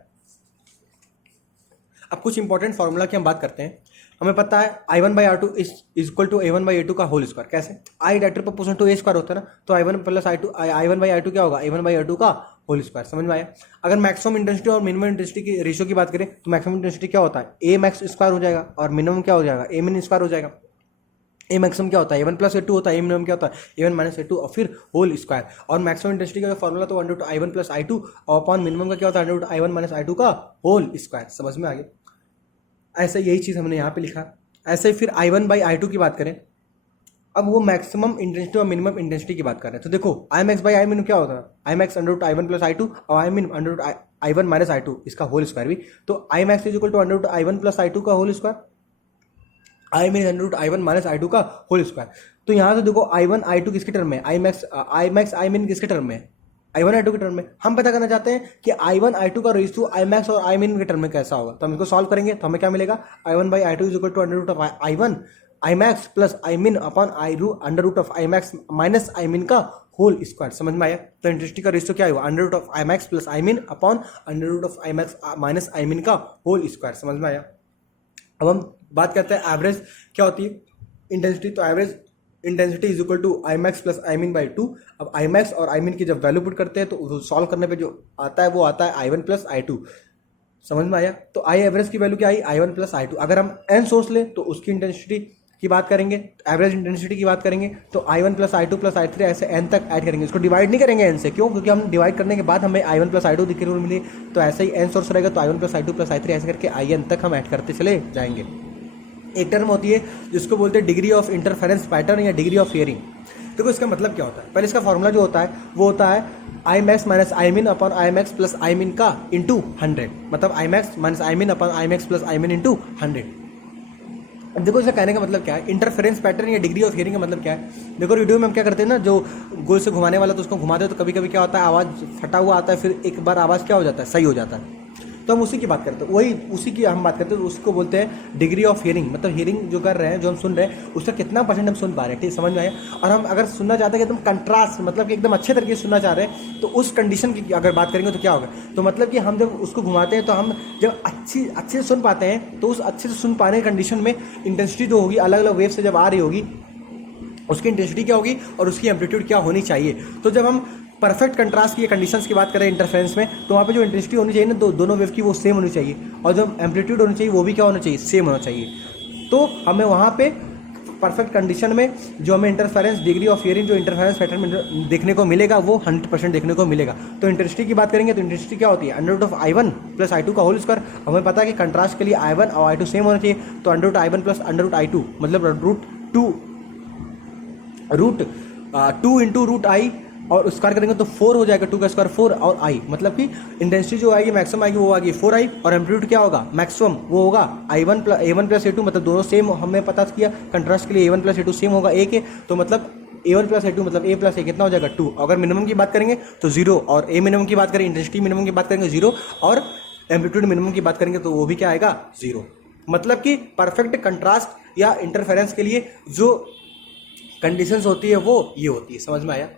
अब कुछ इंपॉर्टेंट फॉर्मूला की हम बात करते हैं। हमें पता है I1 by R2 is equal to A1 by A2 का होल स्क्वायर। कैसे? I directly proportional to A square होता है ना, तो I1 plus I1 by I2 क्या होगा? A1 बाई R2 का होल स्क्वायर। समझ में आया? अगर मैक्सिमम इंटेंसिटी और मिनिमम इंटेंसिटी की रेशियो की बात करें तो मैक्सिमम इंटेंसिटी क्या होता है? A मैक्स स्क्वायर हो जाएगा और मिनिमम क्या हो जाएगा? A मिन स्क्वायर हो जाएगा। ए मैक्सिमम क्या होता है? A1 प्लस A2 होता है। ए मिनिमम क्या होता है? A1 माइनस A2 और फिर होल स्क्वायर। और मैक्सिमम इंटेंसिटी का फॉर्मूला तो under root I1 plus I2 और अपॉन मिनिमम का क्या होता है? Under root I1 minus I2 का होल स्क्वायर। समझ में आ गया? ऐसे यही चीज़ हमने यहाँ पे लिखा। ऐसे फिर I1 बाई I2 की बात करें, अब वो मैक्सिमम इंटेंसिटी और मिनिमम इंटेंसिटी की बात कर रहे हैं। तो देखो आई मैक्स बाई आई मिन क्या होता है? I max under root I1 plus I2 और आई मिन under root I1 minus I2 इसका होल स्क्वायर भी। तो I max is equal to under root I1 plus I2 का होल स्क्वायर, आई मिन under root I1 minus I2 का होल स्क्वायर। तो यहाँ से देखो I1 I2 किसके टर्म में? आई मैक्स आई मिन किसके टर्म में? I1 I2 के टर्म में। हम पता करना चाहते हैं कि I1 I2 का रेशियो आई मैक्स और आई मिन के टर्म में कैसा होगा। तो हम इसको सॉल्व करेंगे तो हमें क्या मिलेगा? I1 by I2 is equal to under root of I1 I max plus I min upon under root of I max minus I min का होल स्क्वायर। समझ में आया? तो इंटेंसिटी का रेशियो क्या होगा? Under root of I max plus I min upon under root of I max minus I min का होल स्क्वायर। समझ में आया? अब हम बात करते हैं एवरेज क्या होती है इंटेंसिटी। तो average intensity is equal to I max plus I min by 2। अब आई मैक्स और आई मिन की जब वैल्यू पुट करते हैं तो सॉल्व करने पे जो आता है वो आता है I1 प्लस I2। समझ में आया? तो आई एवरेज की वैल्यू क्या आई? I1 plus I2। अगर हम n सोर्स लें तो उसकी इंटेंसिटी की बात करेंगे, एवरेज इंटेंसिटी की बात करेंगे तो I1 plus I2 plus I3 ऐसे n तक ऐड करेंगे। इसको डिवाइड नहीं करेंगे n से। क्यों? क्योंकि हम डिवाइड करने के बाद हमें I1 प्लस I2 दिखने को मिली, तो ऐसे ही n सोर्स रहेगा तो I1 plus I2 plus I3 ऐसे करके IN तक हम ऐड करते चले जाएंगे। एक टर्म होती है जिसको बोलते हैं डिग्री ऑफ इंटरफेरेंस पैटर्न या डिग्री ऑफ हियरिंग। देखो इसका मतलब क्या होता है? पहले इसका फॉर्मूला जो होता है वो होता है I max minus I min upon I max plus I min का इंटू 100। मतलब आई max minus I min upon I max plus I मिन इंटू 100। अब देखो इसका कहने का मतलब क्या है? इंटरफेरेंस पैटर्न या डिग्री ऑफ हियरिंग का मतलब क्या है? देखो रेडियो में हम क्या करते हैं ना, जो गोल से घुमाने वाला तो उसको घुमाते हैं तो कभी कभी क्या होता है आवाज़ फटा हुआ आता है, फिर एक बार आवाज़ क्या हो जाता है? सही हो जाता है। तो हम उसी की बात करते हैं, वही उसी की हम बात करते हैं। तो उसको बोलते हैं डिग्री ऑफ हियरिंग। मतलब हियरिंग जो कर रहे हैं, जो हम सुन रहे हैं, उसका कितना परसेंट हम सुन पा रहे हैं। ठीक समझ में आया? और हम अगर सुनना चाहते हैं कि एकदम कंट्रास्ट, मतलब कि एकदम अच्छे तरीके से सुनना चाह रहे हैं, तो उस कंडीशन की अगर बात करेंगे तो क्या होगा? तो मतलब कि हम जब उसको घुमाते हैं तो हम जब अच्छे से सुन पाते हैं, तो उस अच्छे से सुन पाने की कंडीशन में इंटेंसिटी जो होगी अलग अलग वेव से जब आ रही होगी, उसकी इंटेंसिटी क्या होगी और उसकी एम्पलीट्यूड क्या होनी चाहिए। तो जब हम परफेक्ट कंट्रास्ट की कंडीशंस की बात करें इंटरफेरेंस में, तो वहाँ पे जो इंटेंसिटी होनी चाहिए ना, दोनों वेव की वो सेम होनी चाहिए, और जो एम्पलीट्यूड होनी चाहिए वो भी क्या होना चाहिए? सेम होना चाहिए। तो हमें वहाँ पे परफेक्ट कंडीशन में जो हमें इंटरफेरेंस डिग्री ऑफ हियरिंग जो इंटरफेरेंस पैटर्न में देखने को मिलेगा वो 100% देखने को मिलेगा। तो इंटेंसिटी की बात करेंगे तो इंटेंसिटी क्या होती है? Under root of I1 plus I2 का होल स्क्वायर। हमें पता है कि कंट्रास्ट के लिए I1 और I2 सेम होना चाहिए, तो under root I1 plus under root I2 मतलब रूट 2 इंटू रूट आई, और स्क्वायर करेंगे तो 4 हो जाएगा। 2 का स्क्वायर 4 और I, मतलब कि इंटेंसिटी जो आएगी मैक्सिमम आएगी वो आएगी 4I, और एम्पलीट्यूड क्या होगा? मैक्सिमम वो होगा A1 प्लस A2। मतलब दोनों सेम हमने पता किया, कंट्रास्ट के लिए A1 प्लस A2 सेम होगा 1 है, तो मतलब A1 प्लस A2 मतलब A प्लस A कितना हो जाएगा? 2। अगर मिनिमम की बात करेंगे तो 0, और A मिनिमम की बात करें, इंटेंसिटी मिनिमम की बात करेंगे 0, और एम्पलीट्यूड मिनिमम की बात करेंगे तो वो भी क्या आएगा? 0। मतलब कि परफेक्ट कंट्रास्ट या इंटरफेरेंस के लिए जो कंडीशंस होती है वो ये होती है। समझ में आया?